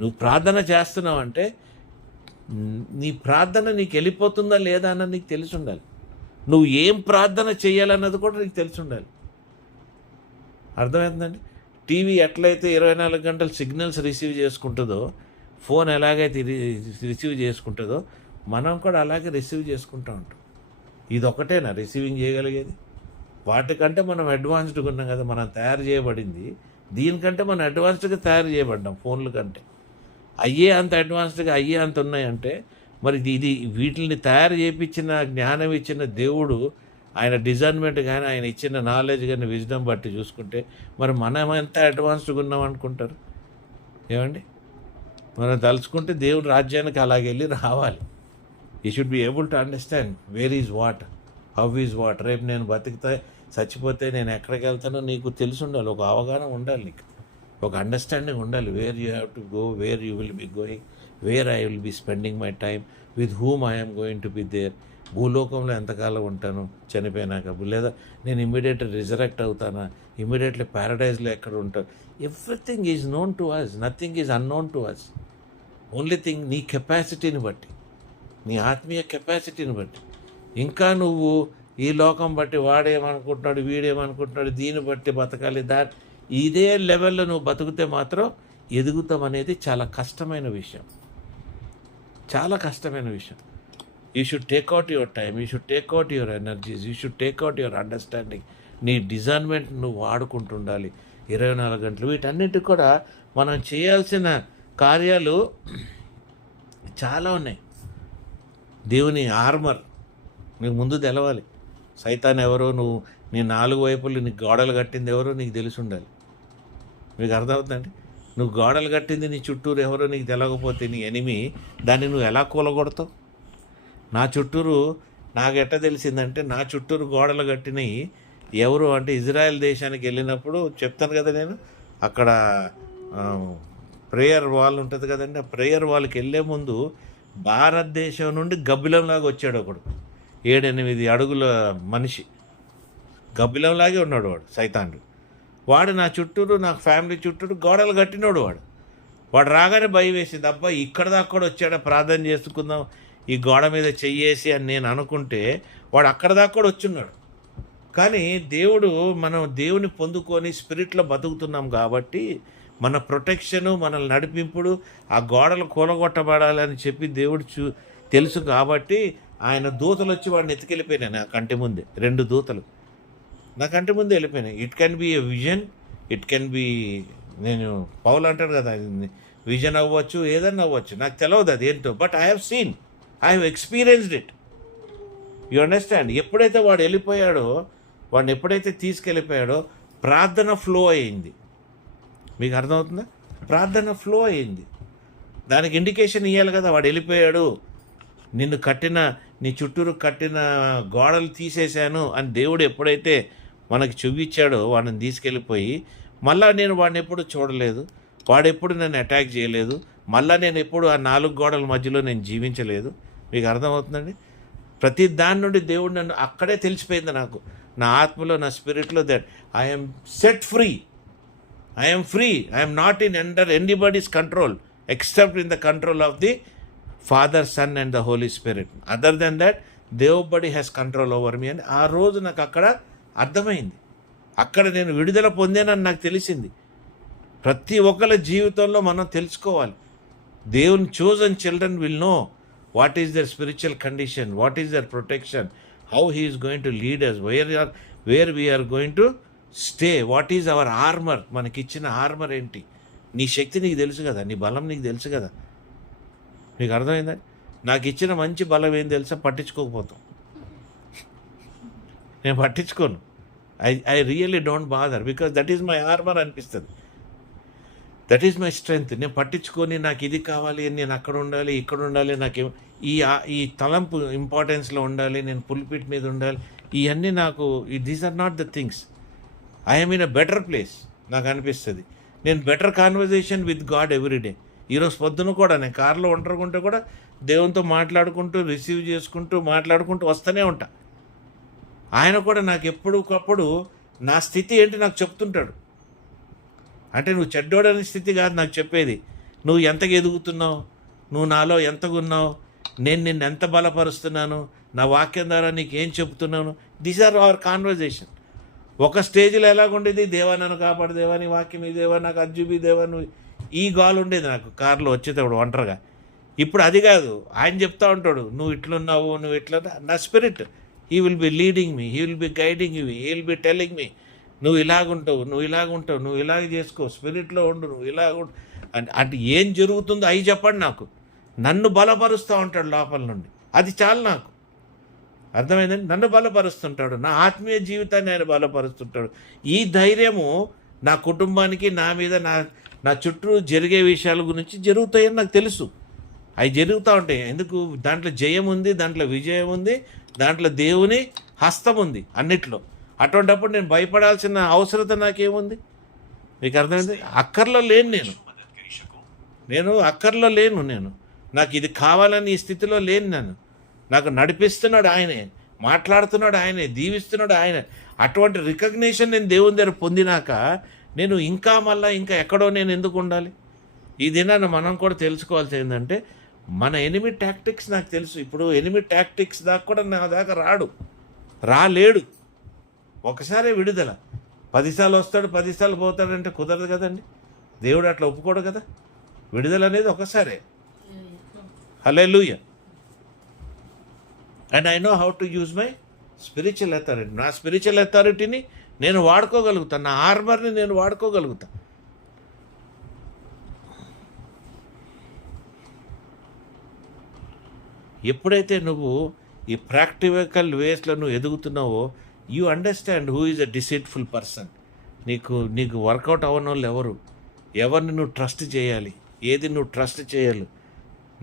నువ్వు ప్రార్థన చేస్తున్నావు అంటే నీ ప్రార్థన నీకు వెళ్ళిపోతుందా లేదా అన్నది నీకు తెలిసి ఉండాలి. నువ్వు ఏం ప్రార్థన చేయాలన్నది కూడా నీకు తెలిసి ఉండాలి. అర్థమవుతుందండి? టీవీ ఎట్లయితే 24 గంటలు సిగ్నల్స్ రిసీవ్ చేసుకుంటుందో, ఫోన్ ఎలాగైతే రిసీవ్ చేసుకుంటుందో, మనం కూడా అలాగే రిసీవ్ చేసుకుంటూ ఉంటాం. ఇది ఒకటేనా రిసీవింగ్ చేయగలిగేది? వాటికంటే మనం అడ్వాన్స్డ్గా ఉన్నాం కదా. మనం తయారు చేయబడింది దీనికంటే మనం అడ్వాన్స్డ్గా తయారు చేయబడ్డాం. ఫోన్ల కంటే అయ్యే అంత అడ్వాన్స్డ్గా అయ్యే అంత ఉన్నాయంటే మరి వీటిని తయారు చేయించిన, జ్ఞానం ఇచ్చిన దేవుడు, ఆయన డిజైన్మెంట్ కానీ ఆయన ఇచ్చిన నాలెడ్జ్ కానీ విజ్డమ్ బట్టి చూసుకుంటే మరి మనం ఎంత అడ్వాన్స్డ్గా ఉన్నాం అనుకుంటారు? ఏమండి? మనం తలుచుకుంటే దేవుడు రాజ్యానికి అలాగే వెళ్ళి రావాలి. You should be able to understand where is what, how is what. రేపు నేను బతికితే చచ్చిపోతే నేను ఎక్కడికి వెళ్తానో నీకు తెలిసి ఉండాలి. ఒక అవగాహన ఉండాలి, నీకు ఒక అండర్స్టాండింగ్ ఉండాలి. Where you have to go, where you will be going, where I will be spending my time, with whom I am going to be there. భూలోకంలో ఎంతకాలం ఉంటాను చనిపోయినాక, లేదా నేను ఇమ్మీడియట్లీ రిజరెక్ట్ అవుతానా, ఇమ్మీడియట్లీ ప్యారడైజ్లో ఎక్కడ ఉంటాను. Everything is known to us, nothing is unknown to us. Only thing నీ కెపాసిటీని బట్టి, నీ ఆత్మీయ కెపాసిటీని బట్టి, ఇంకా నువ్వు ఈ లోకం బట్టి వాడేమనుకుంటున్నాడు, వీడేమనుకుంటున్నాడు, దీన్ని బట్టి బతకాలి. ఇదే లెవెల్లో నువ్వు బతికితే మాత్రం ఎదుగుతాం అనేది చాలా కష్టమైన విషయం, చాలా కష్టమైన విషయం. You should take out your time, you should take out your energies, you should take out your understanding. నీ డిజైన్మెంట్ నువ్వు వాడుకుంటుండాలి 24 గంటలు. వీటన్నిటికి కూడా మనం చేయాల్సిన కార్యాలు చాలా ఉన్నాయి. దేవుని ఆర్మర్ నీకు ముందు తెలవాలి. సైతాన్ ఎవరో, నీ 4 వైపులు నీకు గోడలు కట్టింది ఎవరో నీకు తెలిసి ఉండాలి. మీకు అర్థమవుతుందండి? నువ్వు గోడలు కట్టింది నీ చుట్టూరు ఎవరో నీకు తెలియకపోతే నీ ఎనిమి దాన్ని నువ్వు ఎలా కూలగొడతావు? నా చుట్టూరు నాకు ఎట్ట తెలిసిందంటే, నా చుట్టూరు గోడలు కట్టినవి ఎవరు అంటే ఇజ్రాయెల్ దేశానికి వెళ్ళినప్పుడు చెప్తాను కదా నేను, అక్కడ ప్రేయర్ వాల్ ఉంటుంది కదండి. ఆ ప్రేయర్ వాల్కి వెళ్ళే ముందు భారతదేశం నుండి గబ్బిలంలాగా వచ్చాడు ఒకడు, 7-8 అడుగుల మనిషి, గబ్బిలంలాగే ఉన్నాడు వాడు, సైతానుడు. వాడు నా చుట్టూరు, నాకు ఫ్యామిలీ చుట్టూరు గోడలు కట్టినోడు. వాడు రాగానే భయం వేసింది, అబ్బా ఇక్కడ దాకా కూడా వచ్చాడా, ప్రార్థన చేసుకుందాం ఈ గోడ మీద చెయ్యేసి అని నేను అనుకుంటే వాడు అక్కడ దాకా కూడా వచ్చున్నాడు. కానీ మనం దేవుని పొందుకొని స్పిరిట్లో బతుకుతున్నాం కాబట్టి మన ప్రొటెక్షను, మనల్ని నడిపింపుడు, ఆ గోడలు కూలగొట్టబడాలని చెప్పి దేవుడు తెలుసు కాబట్టి ఆయన దూతలు వచ్చి వాడిని ఎత్తుకెళ్ళిపోయినాయి. నా కంటి ముందే 2 దూతలు నా కంటి ముందే వెళ్ళిపోయినాయి. It can be a vision, it can be, నేను పౌలు అంటాడు కదా, విజన్ అవ్వచ్చు, ఏదన్నా అవ్వచ్చు, నాకు తెలియదు అది ఏంటో, but I have seen, I have experienced it. You understand? ఎప్పుడైతే వాడు వెళ్ళిపోయాడో, వాడిని ఎప్పుడైతే తీసుకెళ్ళిపోయాడో ప్రార్థన ఫ్లో అయింది. మీకు అర్థమవుతుందా? ప్రార్థన ఫ్లో అయింది. దానికి ఇండికేషన్ ఇవ్వాలి కదా, వాడు వెళ్ళిపోయాడు, నిన్ను కట్టిన, నీ చుట్టూరు కట్టిన గోడలు తీసేశాను అని దేవుడు ఎప్పుడైతే మనకి చూపించాడో వాడిని తీసుకెళ్ళిపోయి, మళ్ళీ నేను వాడిని ఎప్పుడు చూడలేదు, వాడెప్పుడు నన్ను అటాక్ చేయలేదు, మళ్ళీ నేను ఎప్పుడు ఆ 4 గోడల మధ్యలో నేను జీవించలేదు. మీకు అర్థమవుతుందండి? ప్రతి దాని నుండి దేవుడు నన్ను అక్కడే తెలిసిపోయింది నాకు, నా ఆత్మలో, నా స్పిరిట్లో, that I'm set free, I'm free, I'm not in under anybody's control except in the control of the Father, sun and the Holi Spirit. Other than that దేవుబడి హ్యాస్ కంట్రోల్ ఓవర్ మీ అని ఆ రోజు నాకు అక్కడ అర్థమైంది. అక్కడ నేను విడుదల పొందానని నాకు తెలిసింది. ప్రతి ఒక్కరి జీవితంలో మనం తెలుసుకోవాలి. దేవుని chosen children will know what is their spiritual condition, what is their protection, how he is going to lead us, where we are going to stay, what is our armor. మనకిచ్చిన ఆర్మర్ ఏంటి? నీ శక్తి నీకు తెలుసు కదా, నీ బలం నీకు తెలుసు కదా. మీకు అర్థమైందా? నాకు ఇచ్చిన మంచి బలం ఏం తెలుసా? పట్టించుకోకపోతాం. నేను పట్టించుకోను. I really don't bother, because that is my armour అనిపిస్తుంది. That is my strength. నేను పట్టించుకొని నాకు ఇది కావాలి, నేను అక్కడ ఉండాలి, ఇక్కడ ఉండాలి, నాకు ఈ తలంపు ఇంపార్టెన్స్లో ఉండాలి, నేను పుల్పిట్ మీద ఉండాలి, ఇవన్నీ నాకు, these are not the things. I'm in a better place నాకు అనిపిస్తుంది. నేను better conversation with god everyday. ఈరోజు పొద్దున కూడా నేను కార్లో ఒంటరిగుంటే కూడా దేవునితో మాట్లాడుకుంటూ, రిసీవ్ చేసుకుంటూ, మాట్లాడుకుంటూ వస్తూనే ఉంటా. ఆయన కూడా నాకు ఎప్పటికప్పుడు నా స్థితి ఏంటి నాకు చెప్తుంటాడు. అంటే నువ్వు చెడ్డోడని స్థితి కాదు నాకు చెప్పేది, నువ్వు ఎంతగా ఎదుగుతున్నావు, నువ్వు నాలో ఎంతగా ఉన్నావు, నేను నిన్ను ఎంత బలపరుస్తున్నాను, నా వాక్యం ద్వారా నీకు ఏం చెప్తున్నాను. These are our conversation. ఒక స్టేజ్లో ఎలాగుండేది, దేవా నన్ను కాపాడు, దేవా నీ వాక్యం ఈ దేవా, నాకు అజ్జుబి దేవా, నువ్వు, ఈ గాలు ఉండేది నాకు కార్లో వచ్చేటప్పుడు ఒంటరిగా. ఇప్పుడు అది కాదు, ఆయన చెప్తా ఉంటాడు, నువ్వు ఇట్లున్నావు, నువ్వు ఇట్లా. నా spirit, he will be leading me, he will be guiding me, he will be telling me, నువ్వు ఇలాగుంటావు, నువ్వు ఇలాగుంటావు, నువ్వు ఇలాగ చేసుకో, స్పిరిట్లో ఉండు, నువ్వు ఇలాగ అంటే ఏం జరుగుతుందో అవి చెప్పండి నాకు. నన్ను బలపరుస్తూ ఉంటాడు లోపల నుండి, అది చాలు నాకు. అర్థమైందండి? నన్ను బలపరుస్తుంటాడు, నా ఆత్మీయ జీవితాన్ని ఆయన బలపరుస్తుంటాడు. ఈ ధైర్యము నా కుటుంబానికి, నా మీద, నా చుట్టూ జరిగే విషయాల గురించి జరుగుతాయని నాకు తెలుసు. అవి జరుగుతూ ఉంటాయి. ఎందుకు? దాంట్లో జయం ఉంది, దాంట్లో విజయం ఉంది, దాంట్లో దేవుని హస్తం ఉంది అన్నిట్లో. అటువంటిప్పుడు నేను భయపడాల్సిన అవసరత నాకేముంది? మీకు అర్థమైంది? అక్కర్లో లేను నేను అక్కర్లో లేను. నాకు ఇది కావాలని ఈ స్థితిలో లేను. నాకు నడిపిస్తున్నాడు ఆయనే, మాట్లాడుతున్నాడు ఆయనే, దీవిస్తున్నాడు ఆయనే. అటువంటి రికగ్నిషన్ నేను దేవుని దగ్గర పొందినాక నేను ఇంకా ఎక్కడో నేను ఎందుకు ఉండాలి? ఈ దినాన్ని మనం కూడా తెలుసుకోవాల్సి ఏంటంటే, మన ఎనిమి టాక్టిక్స్ నాకు తెలుసు. ఇప్పుడు ఎనిమి టాక్టిక్స్ దాకా కూడా నా దాకా రాలేడు. ఒకసారి విడుదల, 10 సార్లు వస్తాడు, 10 సార్లు పోతాడంటే కుదరదు కదండి. దేవుడు అట్లా ఒప్పుకోడు కదా. విడుదల అనేది ఒకసారే. Hallelujah. And I know how to use my spiritual authority. నా స్పిరిచువల్ అథారిటీని నేను వాడుకోగలుగుతాను, నా ఆర్మర్ని నేను వాడుకోగలుగుతాను. ఎప్పుడైతే నువ్వు ఈ ప్రాక్టికల్ వేస్లో నువ్వు ఎదుగుతున్నావో, you understand who is a deceitful person. నీకు వర్కౌట్ అవ్వని వాళ్ళు ఎవరిని నువ్వు ట్రస్ట్ చేయాలి, ఏది నువ్వు ట్రస్ట్ చేయాలి,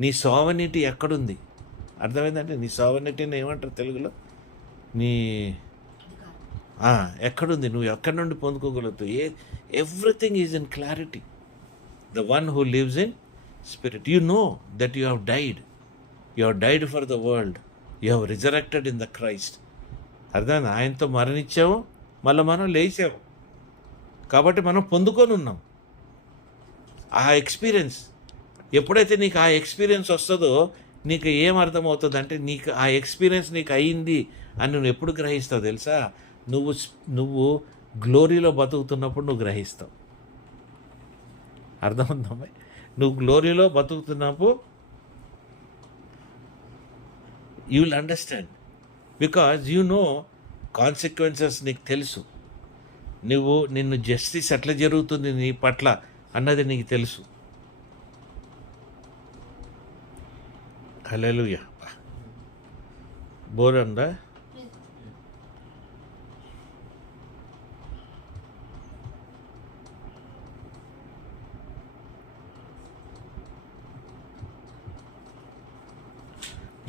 నీ సోవనిటీ ఎక్కడుంది? అర్థమైందంటే నీ సోవనిటీని ఏమంటారు తెలుగులో? నీ ఎక్కడుంది, నువ్వు ఎక్కడి నుండి పొందుకోగలుగుతావు? Everything is in clarity. The one who lives in spirit. You know that you have died. You have died for the world. You have resurrected in the Christ. అర్థమైంది? ఆయనతో మరణించాము, మళ్ళీ మనం లేచాము. కాబట్టి మనం పొందుకొని ఉన్నాం ఆ ఎక్స్పీరియన్స్. ఎప్పుడైతే నీకు ఆ ఎక్స్పీరియన్స్ వస్తుందో నీకు ఏం అర్థమవుతుంది అంటే, నీకు ఆ ఎక్స్పీరియన్స్ నీకు అయ్యింది అని నువ్వు ఎప్పుడు గ్రహిస్తావు తెలుసా? నువ్వు గ్లోరీలో బతుకుతున్నప్పుడు నువ్వు గ్రహిస్తావు. అర్థమవుతుందా? నువ్వు గ్లోరీలో బతుకుతున్నప్పుడు you will understand, because you know consequences. నీకు తెలుసు, నిన్ను జస్టిస్ ఎట్లా జరుగుతుంది నీ పట్ల అన్నది నీకు తెలుసు. హల్లెలూయా. బోర్ ఉందా?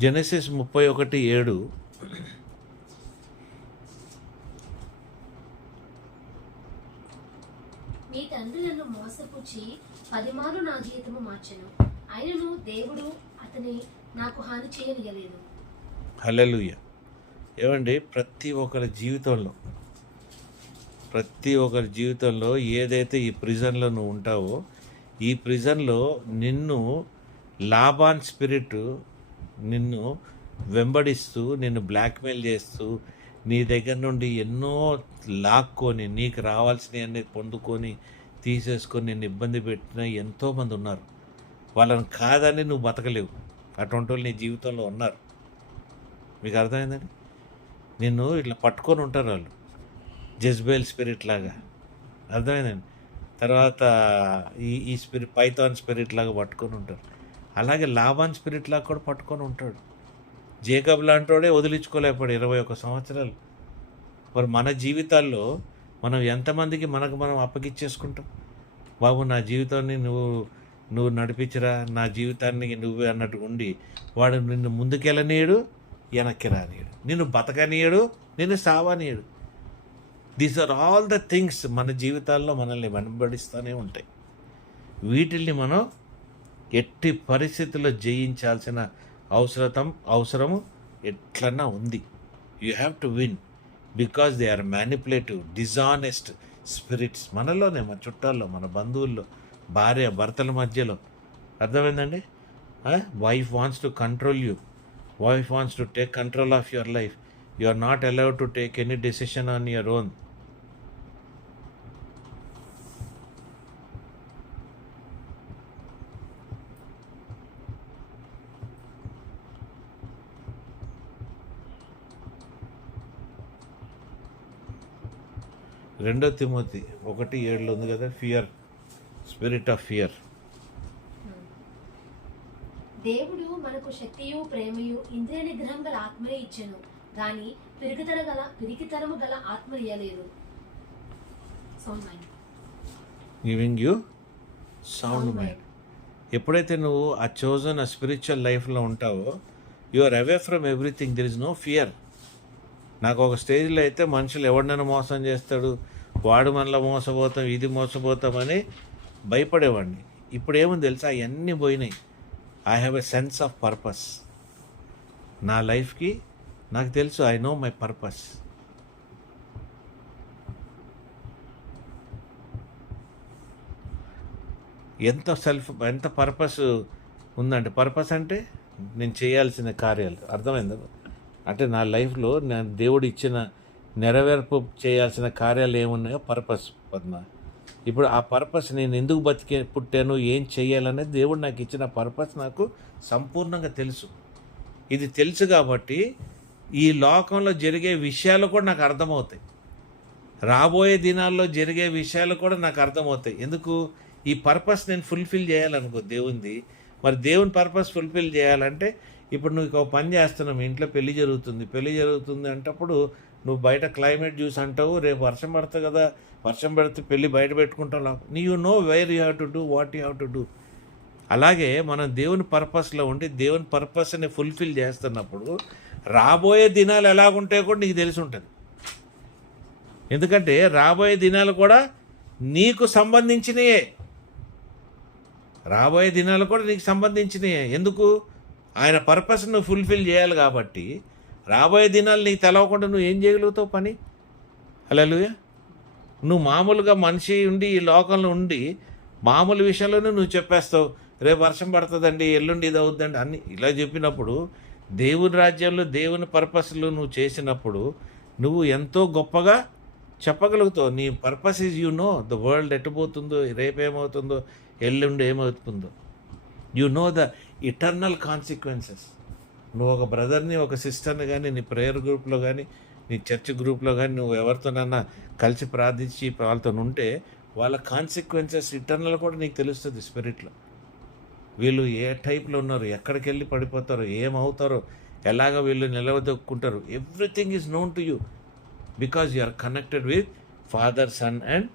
జెనసిస్ 31:7. మీ తండ్రి నన్ను మోసపుచ్చి 10 మార్లు నా జీవితము మార్చెను, ఆయనను దేవుడు అతని నాకు హాని చేయనియలేదు. హల్లెలూయా. ఏమండి, ప్రతి ఒక్కరి జీవితంలో ఏదైతే ఈ ప్రిజన్లో నువ్వు ఉంటావో, ఈ ప్రిజన్లో నిన్ను లాబాన్ స్పిరిట్ నిన్ను వెంబడిస్తూ, నిన్ను బ్లాక్మెయిల్ చేస్తూ, నీ దగ్గర నుండి ఎన్నో లాక్కొని, నీకు రావాల్సినవన్నీ పొందుకొని తీసేసుకొని నిన్ను ఇబ్బంది పెట్టిన ఎంతోమంది ఉన్నారు. వాళ్ళని కాదని నువ్వు బతకలేవు. అటువంటి వాళ్ళు నీ జీవితంలో ఉన్నారు. మీకు అర్థమైందండి? నిన్ను ఇట్లా పట్టుకొని ఉంటారు వాళ్ళు, జెజ్బేల్ స్పిరిట్ లాగా. అర్థమైందండి? తర్వాత ఈ స్పిరిట్ పైథాన్ స్పిరిట్ లాగా పట్టుకొని ఉంటారు. అలాగే లాబాన్ స్పిరిట్ లాగా కూడా పట్టుకొని ఉంటాడు. జేకబ్ లాంటోడే వదిలించుకోలేకపోయాడు 21 సంవత్సరాలు. మరి మన జీవితాల్లో మనం ఎంతమందికి మనకు మనం అప్పగిచ్చేసుకుంటాం? బాబు, నా జీవితాన్ని నువ్వు నడిపించరా, నా జీవితాన్ని నువ్వే అన్నట్టు ఉండి, వాడు నిన్ను ముందుకెళ్ళనీయడు, వెనక్కి రానీయడు, నిన్ను బతకనీయడు, నిన్ను సావనీయడు. These are all the things మన జీవితాల్లో మనల్ని వెంబడిస్తూనే ఉంటాయి. వీటిల్ని మనం ఎట్టి పరిస్థితుల్లో జయించాల్సిన అవసరము ఎట్లన్నా ఉంది. You have to win, because they are manipulative, dishonest spirits మనలోనే, మన చుట్టాల్లో, మన బంధువుల్లో, భార్య భర్తల మధ్యలో. అర్థమైందండి? Wife wants to control you, wife wants to take control of your life. You are not allowed to take any decision on your own. రెండో తిమోతి 1:7 ఉంది కదా, ఫియర్, స్పిరిట్ ఆఫ్ ఫియర్. దేవుడు మనకు శక్తియు ప్రేమయు ఇంద్రియ నిగ్రహం గల ఆత్మనే ఇచ్చెను, గాని పిరికితనము గల ఆత్మ ఇయ్యలేదు. Giving you sound mind. ఎప్పుడైతే నువ్వు ఆ చోజన్, ఆ స్పిరిచువల్ లైఫ్లో ఉంటావో, you are away from everything. There is no fear. నాకు ఒక స్టేజ్లో అయితే మనుషులు ఎవరినైనా మోసం చేస్తాడు, వాడు మనలో మోసపోతాం, ఇది మోసపోతామని భయపడేవాడిని. ఇప్పుడు ఏముంది తెలుసా? అవన్నీ పోయినాయి. I have a sense of purpose. నా లైఫ్కి నాకు తెలుసు, ఐ నో మై పర్పస్. ఎంత పర్పస్ ఉందంటే, పర్పస్ అంటే నేను చేయాల్సిన కార్యాలు. అర్థమైందా? అంటే నా లైఫ్లో నేను దేవుడు ఇచ్చిన నెరవేర్పు చేయాల్సిన కార్యాలు ఏమున్నాయో పర్పస్ పద్మ. ఇప్పుడు ఆ పర్పస్ నేను ఎందుకు పుట్టాను, ఏం చేయాలనేది దేవుడు నాకు ఇచ్చిన పర్పస్ నాకు సంపూర్ణంగా తెలుసు. ఇది తెలుసు కాబట్టి ఈ లోకంలో జరిగే విషయాలు కూడా నాకు అర్థమవుతాయి, రాబోయే దినాల్లో జరిగే విషయాలు కూడా నాకు అర్థమవుతాయి. ఎందుకు? ఈ పర్పస్ నేను ఫుల్ఫిల్ చేయాలనుకో దేవుంది. మరి దేవుని పర్పస్ ఫుల్ఫిల్ చేయాలంటే, ఇప్పుడు నువ్వు ఒక పని చేస్తున్నావు, మీ ఇంట్లో పెళ్లి జరుగుతుంది అంటప్పుడు నువ్వు బయట క్లైమేట్ చూసి అంటావు, రేపు వర్షం పడుతుంది కదా, వర్షం పడితే పెళ్ళి బయట పెట్టుకుంటావు. You know where you have to do, what you have to do. అలాగే మనం దేవుని పర్పస్లో ఉండి దేవుని పర్పస్ని ఫుల్ఫిల్ చేస్తున్నప్పుడు రాబోయే దినాలు ఎలాగుంటాయో కూడా నీకు తెలిసి ఉంటుంది. ఎందుకంటే రాబోయే దినాలు కూడా నీకు సంబంధించినయే. ఎందుకు? ఆయన పర్పస్ నువ్వు ఫుల్ఫిల్ చేయాలి కాబట్టి. రాబోయే దినాలు నీకు తెలవకుండా నువ్వు ఏం చేయగలుగుతావు పని? హల్లెలూయా. నువ్వు మామూలుగా మనిషి ఉండి, ఈ లోకంలో ఉండి, మామూలు విషయంలోనే నువ్వు చెప్పేస్తావు, రేపు వర్షం పడుతుందండి, ఎల్లుండి ఇది అవుద్దండి అన్ని ఇలా చెప్పినప్పుడు, దేవుని రాజ్యంలో దేవుని పర్పస్లో నువ్వు చేసినప్పుడు నువ్వు ఎంతో గొప్పగా చెప్పగలుగుతావు. నీ purpose is you know the world ఎట్టుపోతుందో, రేపేమవుతుందో, ఎల్లుండి ఏమవుతుందో. You know the eternal consequences. నువ్వు ఒక బ్రదర్ని, ఒక సిస్టర్ని కానీ, నీ ప్రేయర్ గ్రూప్లో కానీ, నీ చర్చ్ గ్రూప్లో కానీ, నువ్వు ఎవరితోనన్నా కలిసి ప్రార్థించి వాళ్ళతో ఉంటే వాళ్ళ కాన్సిక్వెన్సెస్ ఇటర్నల్ కూడా నీకు తెలుస్తుంది స్పిరిట్లో. వీళ్ళు ఏ టైప్లో ఉన్నారు, ఎక్కడికి వెళ్ళి పడిపోతారో, ఏమవుతారో, ఎలాగ వీళ్ళు నిలవదొక్కుంటారు. Everything is known to you because you are connected with Father, sun and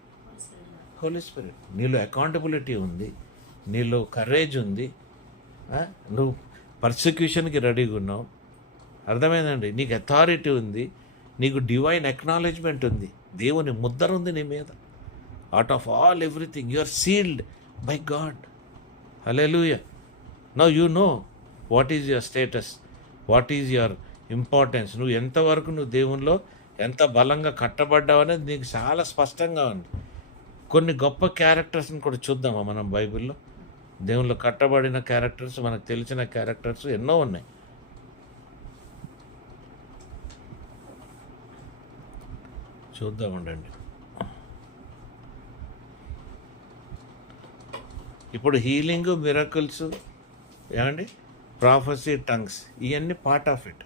Holy Spirit. నీలో అకౌంటబిలిటీ ఉంది, నీలో కరేజ్ ఉంది, నువ్వు పర్సిక్యూషన్కి రెడీగా ఉన్నావు. అర్థమైందండి? నీకు అథారిటీ ఉంది, నీకు డివైన్ ఎక్నాలెడ్జ్మెంట్ ఉంది, దేవుని ముద్ర ఉంది నీ మీద. Out of all everything you are sealed by god. Hallelujah. Now you know what is your status, what is your importance. నువ్వు ఎంతవరకు నువ్వు దేవునిలో ఎంత బలంగా కట్టబడ్డావు అనేది నీకు చాలా స్పష్టంగా ఉంది. కొన్ని గొప్ప క్యారెక్టర్స్ని కూడా చూద్దామా మనం బైబిల్లో? దేవునిలో కట్టబడిన క్యారెక్టర్స్, మనకు తెలిసిన క్యారెక్టర్స్ ఎన్నో ఉన్నాయి. చూద్దామండి. ఇప్పుడు హీలింగ్, మిరకల్స్, ఏమండి, ప్రాఫెసీ, టంగ్స్, ఇవన్నీ పార్ట్ ఆఫ్ ఇట్.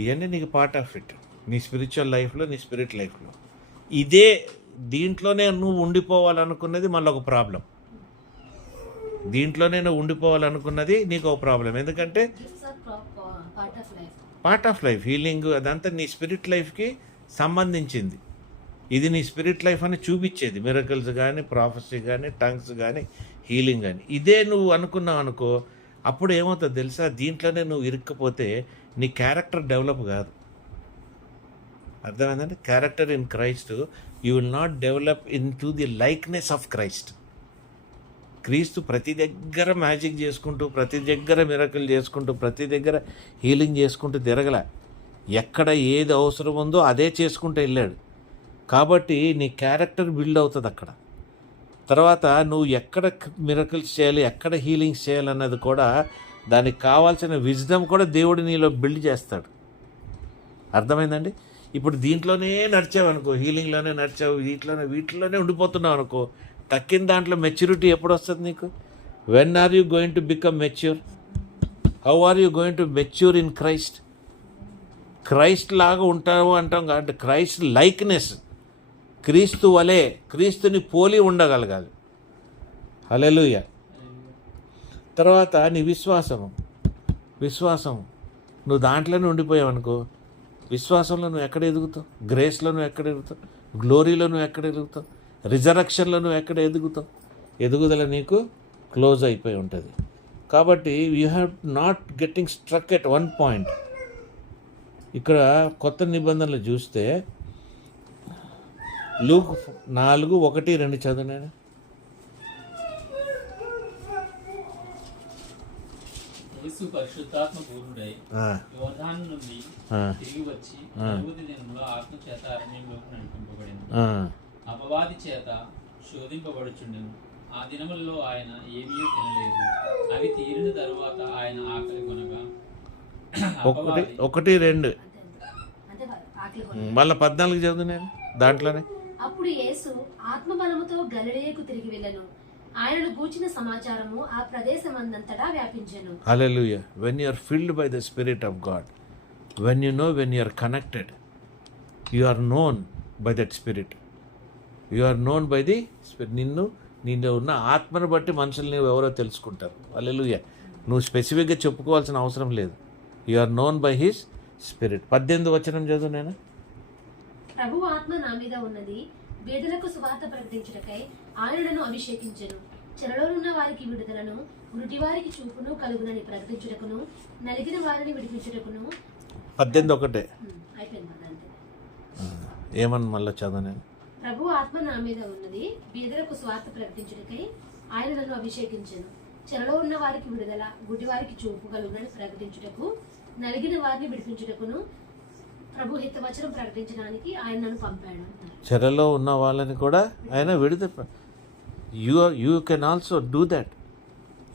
ఇవన్నీ నీకు పార్ట్ ఆఫ్ ఇట్, నీ స్పిరిచువల్ లైఫ్లో, నీ స్పిరిట్ లైఫ్లో. ఇదే దీంట్లోనే నువ్వు ఉండిపోవాలనుకున్నది మళ్ళీ ఒక ప్రాబ్లం. దీంట్లోనే నువ్వు ఉండిపోవాలనుకున్నది నీకు ఒక ప్రాబ్లం. ఎందుకంటే పార్ట్ ఆఫ్ లైఫ్, హీలింగ్ అదంతా నీ స్పిరిట్ లైఫ్కి సంబంధించింది. ఇది నీ స్పిరిట్ లైఫ్ అని చూపించేది. మిరకల్స్ కానీ, ప్రాఫెసీ కానీ, టంగ్స్ కానీ, హీలింగ్ కానీ. ఇదే నువ్వు అనుకున్నావు అనుకో, అప్పుడు ఏమవుతుంది తెలుసా? దీంట్లోనే నువ్వు ఇరుక్కపోతే నీ క్యారెక్టర్ డెవలప్ కాదు. అర్థమైందండి? Character in Christ, you will not develop in to the likeness of Christ. క్రీస్తు ప్రతి దగ్గర మ్యాజిక్ చేసుకుంటూ, ప్రతి దగ్గర మిరకల్ చేసుకుంటూ, ప్రతి దగ్గర హీలింగ్ చేసుకుంటూ తిరగల. ఎక్కడ ఏది అవసరం ఉందో అదే చేసుకుంటూ వెళ్ళాడు. కాబట్టి నీ క్యారెక్టర్ బిల్డ్ అవుతుంది అక్కడ. తర్వాత నువ్వు ఎక్కడ మిరకల్స్ చేయాలి, ఎక్కడ హీలింగ్స్ చేయాలన్నది కూడా, దానికి కావాల్సిన విజ్డమ్ కూడా దేవుడు నీలో బిల్డ్ చేస్తాడు. అర్థమైందండి? ఇప్పుడు దీంట్లోనే నడిచావు అనుకో, హీలింగ్లోనే నడిచావు, వీటిలోనే ఉండిపోతున్నావు అనుకో, తక్కిన దాంట్లో మెచ్యూరిటీ ఎప్పుడు వస్తుంది నీకు? When are you going to become mature? How are you going to mature in Christ? Christ లాగా ఉంటావు అంటాం కాబట్టి క్రైస్ట్ లైక్నెస్, క్రీస్తు వలె, క్రీస్తుని పోలి ఉండగలగాలి. హల్లెలూయా. తర్వాత నీ విశ్వాసం, నువ్వు దాంట్లోనే ఉండిపోయావు అనుకో, విశ్వాసంలో నువ్వు ఎక్కడ ఎదుగుతావు? గ్రేస్లో నువ్వు ఎక్కడ ఎదుగుతావు? గ్లోరీలో నువ్వు ఎక్కడ ఎదుగుతావు? రిజరక్షన్లో నువ్వు ఎక్కడ ఎదుగుతావు? ఎదుగుదల నీకు క్లోజ్ అయిపోయి ఉంటుంది. కాబట్టి you have not getting struck at one point. ఇక్కడ కొత్త నిబంధనలు చూస్తే లూక్ 4:1-2 చదువునేనా? యేసు పరిశుద్ధాత్మ పూర్ణుడై యోర్దాను నుండి తిరిగి వచ్చి 40 దినముల ఆత్మ చేత అరణ్యంలోకి నడిపింపబడింది. అపవాది చేత శోధింపబడుచుండెను. ఆ దినములలో ఆయన ఏమీ తినలేదు. అవి తీరిన తరువాత ఆయన ఆకలి కొనగా 1-2 మళ్ళీ 14 చదువునేనా దాంట్లోనే. అప్పుడు యేసు ఆత్మబలముతో గలిలయకు తిరిగి వెళ్ళెను. ఆయనను గూర్చిన సమాచారము ఆ ప్రదేశమందంతటా వ్యాపించెను. హల్లెలూయా. When you are filled by the Spirit of God, when you are connected, you are known by that Spirit. You are known by the Spirit. నిన్ను ఉన్న ఆత్మను బట్టి మనుషులు నువ్వు ఎవరో తెలుసుకుంటారు. హల్లెలూయా. నువ్వు స్పెసిఫిక్గా చెప్పుకోవాల్సిన అవసరం లేదు. You are known by his spirit. 18 వచనం చదువు నేను. ప్రభు ఆత్మ నా మీద ఉన్నది, బీదలకు సువార్త ప్రకటించుటకై ఆయన నన్ను అభిషేకించెను. చెరలోనున్న వారికి విడుదలను, గుడ్డి వారికి చూపును కలుగునని ప్రకటించుటకును, నలిగిన వారిని విడిపించుటకును. 18:1 అయిపోయింది అదంతే. ఏమన్నా మళ్ళీ చదువు నేను. ప్రభు ఆత్మ నా మీద ఉన్నది, బీదలకు సువార్త ప్రకటించుటకై ఆయన నన్ను అభిషేకించెను. చెరలో ఉన్న వారికి విడుదల, గుడ్డి వారికి చూపు కలుగునని ప్రకటించుటకు, నలిగిన వారిని విడిపించుటకును, ప్రభు హితవచనం ప్రకటించడానికి ఆయన నన్ను పంపాడు. చెరలో ఉన్న వాళ్ళని కూడా ఆయన విడుదల. You can also do that.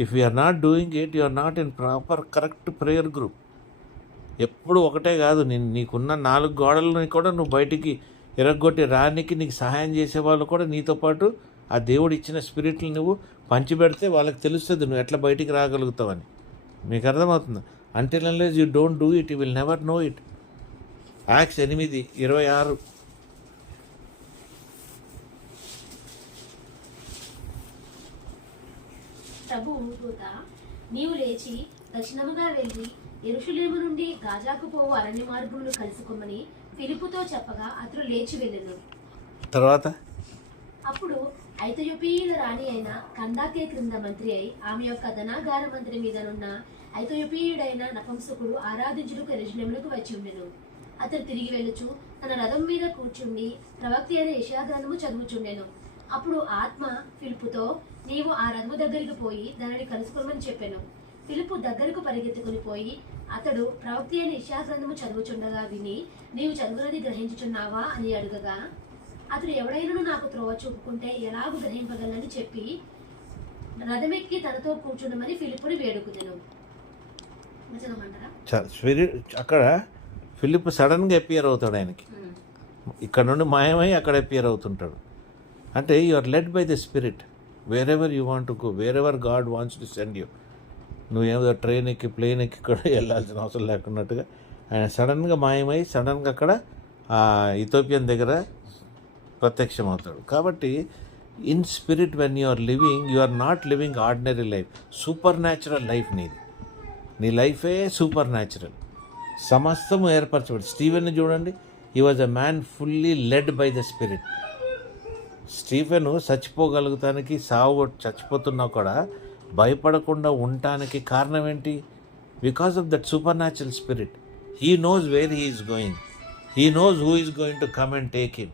If you are not doing it, you are not in proper correct prayer group. ఎప్పుడు ఒకటే కాదు, నీకున్న 4 గోడలని కూడా నువ్వు బయటికి ఎరగొట్టి రానికి నీకు సహాయం చేసేవాళ్ళు కూడా నీతో పాటు ఆ దేవుడు ఇచ్చిన స్పిరిట్లు నువ్వు పంచిపెడితే వాళ్ళకి తెలుస్తుంది నువ్వు ఎట్లా బయటికి రాగలుగుతావని. మీకు అర్థమవుతుంది? Until unless you don't do it, you will never know it. Acts 8:26. ప్రభువు దూత, నీవు లేచి దక్షిణముగా వెళ్ళి యెరూషలేము నుండి గాజాకు పోవు అరణ్య మార్గమును కలుసుకొమ్మని ఫిలిప్పుతో చెప్పగా అతడు లేచి వెళ్ళెను. తర్వాత అప్పుడు ఐథియోపియుల రాణి అయిన కందాకే క్రింద మంత్రి అయి ఆమె యొక్క ధనాగార మంత్రి మీదనున్న ఐథియోపియుడైన నపుంసకుడు ఆరాధించుటకు యెరూషలేమునకు వచ్చి ఉండెను. అతడు తిరిగి వెళ్ళుచు తన రథం మీద కూర్చుండి ప్రవక్త అయిన యెషయా గ్రంథము చదువుచుండెను. అప్పుడు ఆత్మ ఫిలిప్పుతో, నీవు ఆ రథము దగ్గరికి పోయి దానిని కలుసుకోమని చెప్పెను. ఫిలిప్పు దగ్గరకు పరిగెత్తుకుని పోయి అతడు ప్రవక్త అయిన యెషయా గ్రంథము చదువుచుండగా విని, నీవు చదువునది గ్రహించుచున్నావా అని అడుగగా, అతడు ఎవడైనా నాకు త్రోవ చూపుకుంటే ఎలాగూ గ్రహింపగలని చెప్పి రథమెక్కి తనతో కూర్చుండమని ఫిలిప్పుని వేడుకునేను. స్పిరిట్ అక్కడ ఫిలిప్ సడన్గా అపియర్ అవుతాడు ఆయనకి. ఇక్కడ నుండి మాయమై అక్కడ అపియర్ అవుతుంటాడు. అంటే you are led by the spirit wherever you want to go, wherever god wants to send you. నువ్వేమో ట్రైన్ ఎక్కి ప్లేన్ ఎక్కి కూడా వెళ్ళాల్సిన అవసరం లేకున్నట్టుగా ఆయన సడన్గా మాయమై సడన్గా అక్కడ ఇథియోపియన్ దగ్గర ప్రత్యక్షమవుతాడు. కాబట్టి in spirit when you are living, you are not living ordinary life, supernatural life నీది. నీ లైఫే సూపర్ న్యాచురల్, సమస్తము ఏర్పరచబడి. స్టీవెన్ని చూడండి, he was a man fully led by the spirit. Stephen చచ్చిపోగలుగుతానికి చచ్చిపోతున్నా కూడా భయపడకుండా ఉండటానికి కారణం ఏంటి? Because of that supernatural spirit. He knows where he is going, he knows who is going to come and take him.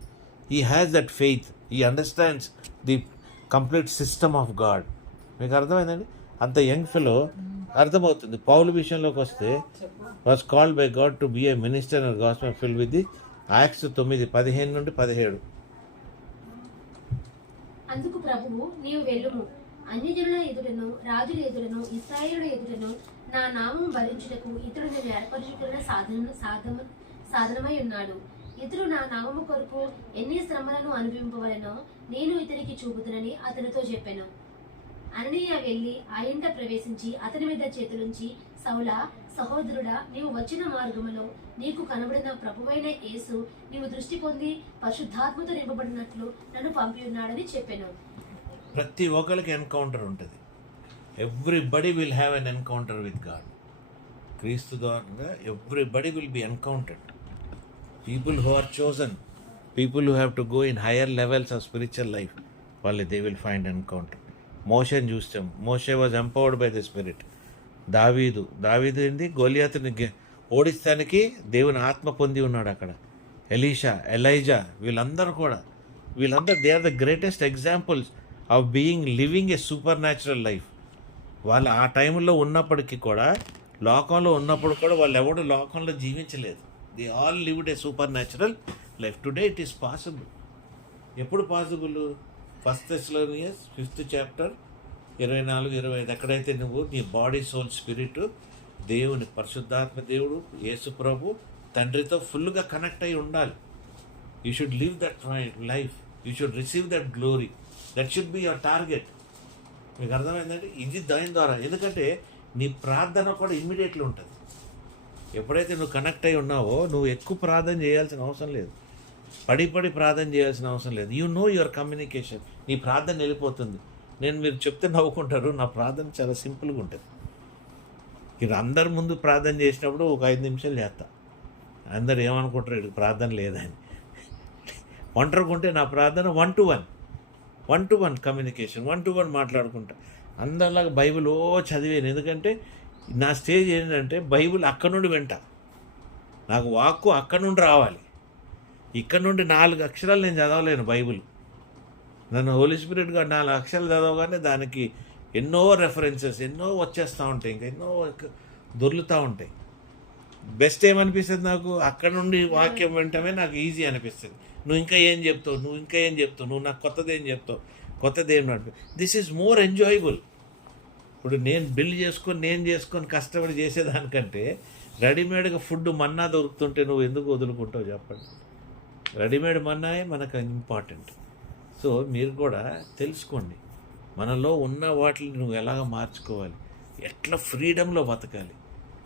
He has that faith, he understands the complete system of God. మీకు అర్థమైందండి? అంత young fellow అర్థమవుతుంది. పౌలు విషయంలోకి వస్తే was called by God to be A minister and gospel filled with the acts 9:15 నుండి 17. అందుకు ప్రభువు, నీవు వెళ్ళుము, అన్యజనుల ఎదుటను రాజుల ఎదుటను ఇశ్రాయేలుల ఎదుటను నా నామము భరించుటకు ఇతడు నేను ఏర్పరచుకున్న సాధనమై ఉన్నాడు. ఇతడు నా నామము కొరకు ఎన్ని శ్రమలను అనుభవింపవలెనో నేను ఇతనికి చూపుతునని అతనితో చెప్పాను. అననీయ వెళ్ళి ఆ ఇంట ప్రవేశించి అతని మీద చేతులుంచి, సౌలా, సహోదరుడా, నీవు వచ్చిన మార్గములో నీకు కనబడిన ప్రభువైన యేసు నీవు దృష్టి పొంది పరిశుద్ధాత్మతో నింపబడినట్లు నన్ను పంపి ఉన్నాడని చెప్పాను. ప్రతి ఒక్కరికి ఎన్కౌంటర్ ఉంటుంది. Everybody will have an encounter with God. క్రీస్తు ద్వారా everybody will be encountered. People who are chosen, people who have to go in higher levels of spiritual life, వాళ్ళు దే విల్ ఫైండ్ ఎన్కౌంటర్. మోషేని చూస్తాం, మోషే was empowered by the spirit. దావీదు ఏంది, గోలియాతుని ఓడిస్తానికి దేవుని ఆత్మ పొంది ఉన్నాడు అక్కడ. ఎలీషా, ఎలైజా, వీళ్ళందరూ they are the greatest examples of living a supernatural life. వాళ్ళు ఆ టైంలో ఉన్నప్పటికీ కూడా, లోకంలో ఉన్నప్పుడు కూడా వాళ్ళు ఎవడు లోకంలో జీవించలేదు. They all lived a supernatural life. Today it is possible. ఎప్పుడు పాసిబుల్? 1 Thessalonians 5th chapter 24-25. ఎక్కడైతే నువ్వు నీ బాడీ, సోల్, స్పిరిట్ దేవుని పరిశుద్ధాత్మ దేవుడు యేసు ప్రభు తండ్రితో ఫుల్గా కనెక్ట్ అయి ఉండాలి. You should live that life, you should receive that glory. That should be your target. మీకు అర్థమైందండి? ఇది దాని ద్వారా. ఎందుకంటే నీ ప్రార్థన కూడా ఇమ్మీడియట్లీ ఉంటుంది. ఎప్పుడైతే నువ్వు కనెక్ట్ అయి ఉన్నావో నువ్వు ఎక్కువ ప్రార్థన చేయాల్సిన అవసరం లేదు, పడి ప్రార్థన చేయాల్సిన అవసరం లేదు. You know your communication. నీ ప్రార్థన వెళ్ళిపోతుంది. మీరు చెప్తే నవ్వుకుంటారు, నా ప్రార్థన చాలా సింపుల్గా ఉంటుంది. ఇది అందరి ముందు ప్రార్థన చేసినప్పుడు ఒక 5 నిమిషాలు చేస్తా. అందరు ఏమనుకుంటారు, ఇది ప్రార్థన లేదని. ఒంటరికుంటే నా ప్రార్థన 1-to-1 కమ్యూనికేషన్, 1-to-1 మాట్లాడుకుంటా. అందరిలాగా బైబిల్ చదివాను. ఎందుకంటే నా స్టేజ్ ఏంటంటే బైబిల్ అక్కడ నుండి వింటా. నాకు వాక్కు అక్కడ నుండి రావాలి. ఇక్కడ నుండి 4 అక్షరాలు నేను చదవలేను బైబిల్. నన్ను హోలీ స్పిరిట్ గారు 4 అక్షరాలు చదవగానే దానికి ఎన్నో రెఫరెన్సెస్ ఎన్నో వచ్చేస్తూ ఉంటాయి, ఇంకా ఎన్నో దొర్లుతూ ఉంటాయి. బెస్ట్ ఏమనిపిస్తుంది నాకు, అక్కడ నుండి వాక్యం వింటమే నాకు ఈజీ అనిపిస్తుంది. నువ్వు ఇంకా ఏం చెప్తావు, నువ్వు నాకు కొత్తదేం చెప్తావు, కొత్తదేం నడిపి. This is more enjoyable. ఇప్పుడు నేను చేసుకొని కష్టపడి చేసేదానికంటే రెడీమేడ్గా ఫుడ్ మన్నా దొరుకుతుంటే నువ్వు ఎందుకు వదులుకుంటావు చెప్పండి. రెడీమేడ్ మన్నాయే మనకు ఇంపార్టెంట్. సో మీరు కూడా తెలుసుకోండి, మనలో ఉన్న వాటిని నువ్వు ఎలాగ మార్చుకోవాలి, ఎట్లా ఫ్రీడంలో బతకాలి,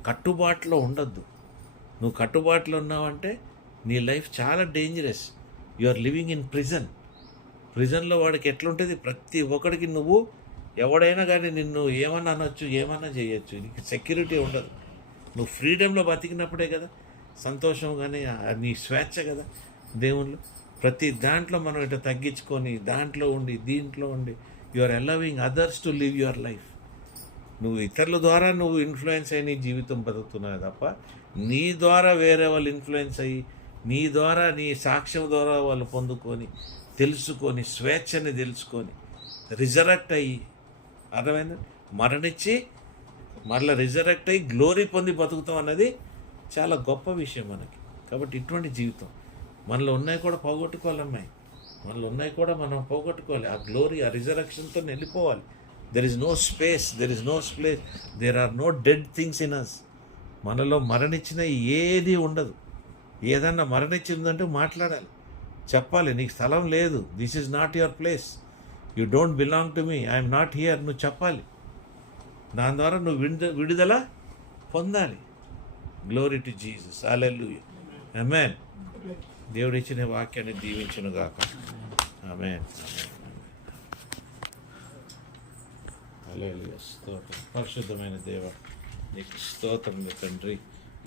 కట్టుబాటులో ఉండొద్దు. నువ్వు కట్టుబాటులో ఉన్నావంటే నీ లైఫ్ చాలా dangerous. You are living in ప్రిజన్లో వాడికి ఎట్లుంటుంది, ప్రతి ఒక్కడికి ఎవడైనా కానీ నిన్ను ఏమన్నా అనొచ్చు, ఏమన్నా చేయొచ్చు. నీకు సెక్యూరిటీ ఉండదు. నువ్వు ఫ్రీడంలో బతికినప్పుడే కదా సంతోషం, కానీ నీ స్వేచ్ఛ కదా దేవుళ్ళు. ప్రతి దాంట్లో మనం ఇట్లా తగ్గించుకొని దాంట్లో ఉండి దీంట్లో ఉండి you are allowing others to live your life. నువ్వు ఇతరుల ద్వారా నువ్వు ఇన్ఫ్లుయెన్స్ అయ్యి నీ జీవితం బతుకుతున్నావు తప్ప నీ ద్వారా వేరే వాళ్ళు ఇన్ఫ్లుయెన్స్ అయ్యి నీ ద్వారా నీ సాక్ష్యం ద్వారా వాళ్ళు పొందుకొని తెలుసుకొని స్వేచ్ఛని తెలుసుకొని రిజరెక్ట్ అయ్యి, అర్థమైంది, మరణించి మరలా రిజరెక్ట్ అయ్యి గ్లోరీ పొంది బతుకుతాం అన్నది చాలా గొప్ప విషయం మనకి. కాబట్టి ఇటువంటి జీవితం మనలో ఉన్నాయి కూడా పోగొట్టుకోవాలి అమ్మాయి, మనలో ఉన్నాయి కూడా మనం పోగొట్టుకోవాలి. ఆ గ్లోరీ, ఆ రిజరెక్షన్తో వెళ్ళిపోవాలి. There is no space, there is no place, there are no dead things in us. మనలో మరణించిన ఏది ఉండదు. ఏదన్నా మరణించిందంటే మాట్లాడాలి, చెప్పాలి, నీకు స్థలం లేదు, this is not your place, you don't belong to me, I'm not here, నువ్వు చెప్పాలి. దాని ద్వారా నువ్వు విడుదల పొందాలి. గ్లోరీ టు జీసస్, హల్లెలూయా, ఆమేన్. దేవుడు ఇచ్చిన వాక్యాన్ని దీవించును గాక, ఆమేన్. హల్లెలూయా, స్తోత్రం. పరిశుద్ధమైన దేవ నీకు స్తోత్రం తండ్రి,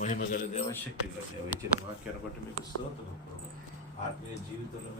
మహిమ గల దేవ, శక్తి గల దేవ, ఇచ్చిన వాక్యాన్ని బట్టి మీకు స్తోత్రం. ఆత్మీయ జీవితంలో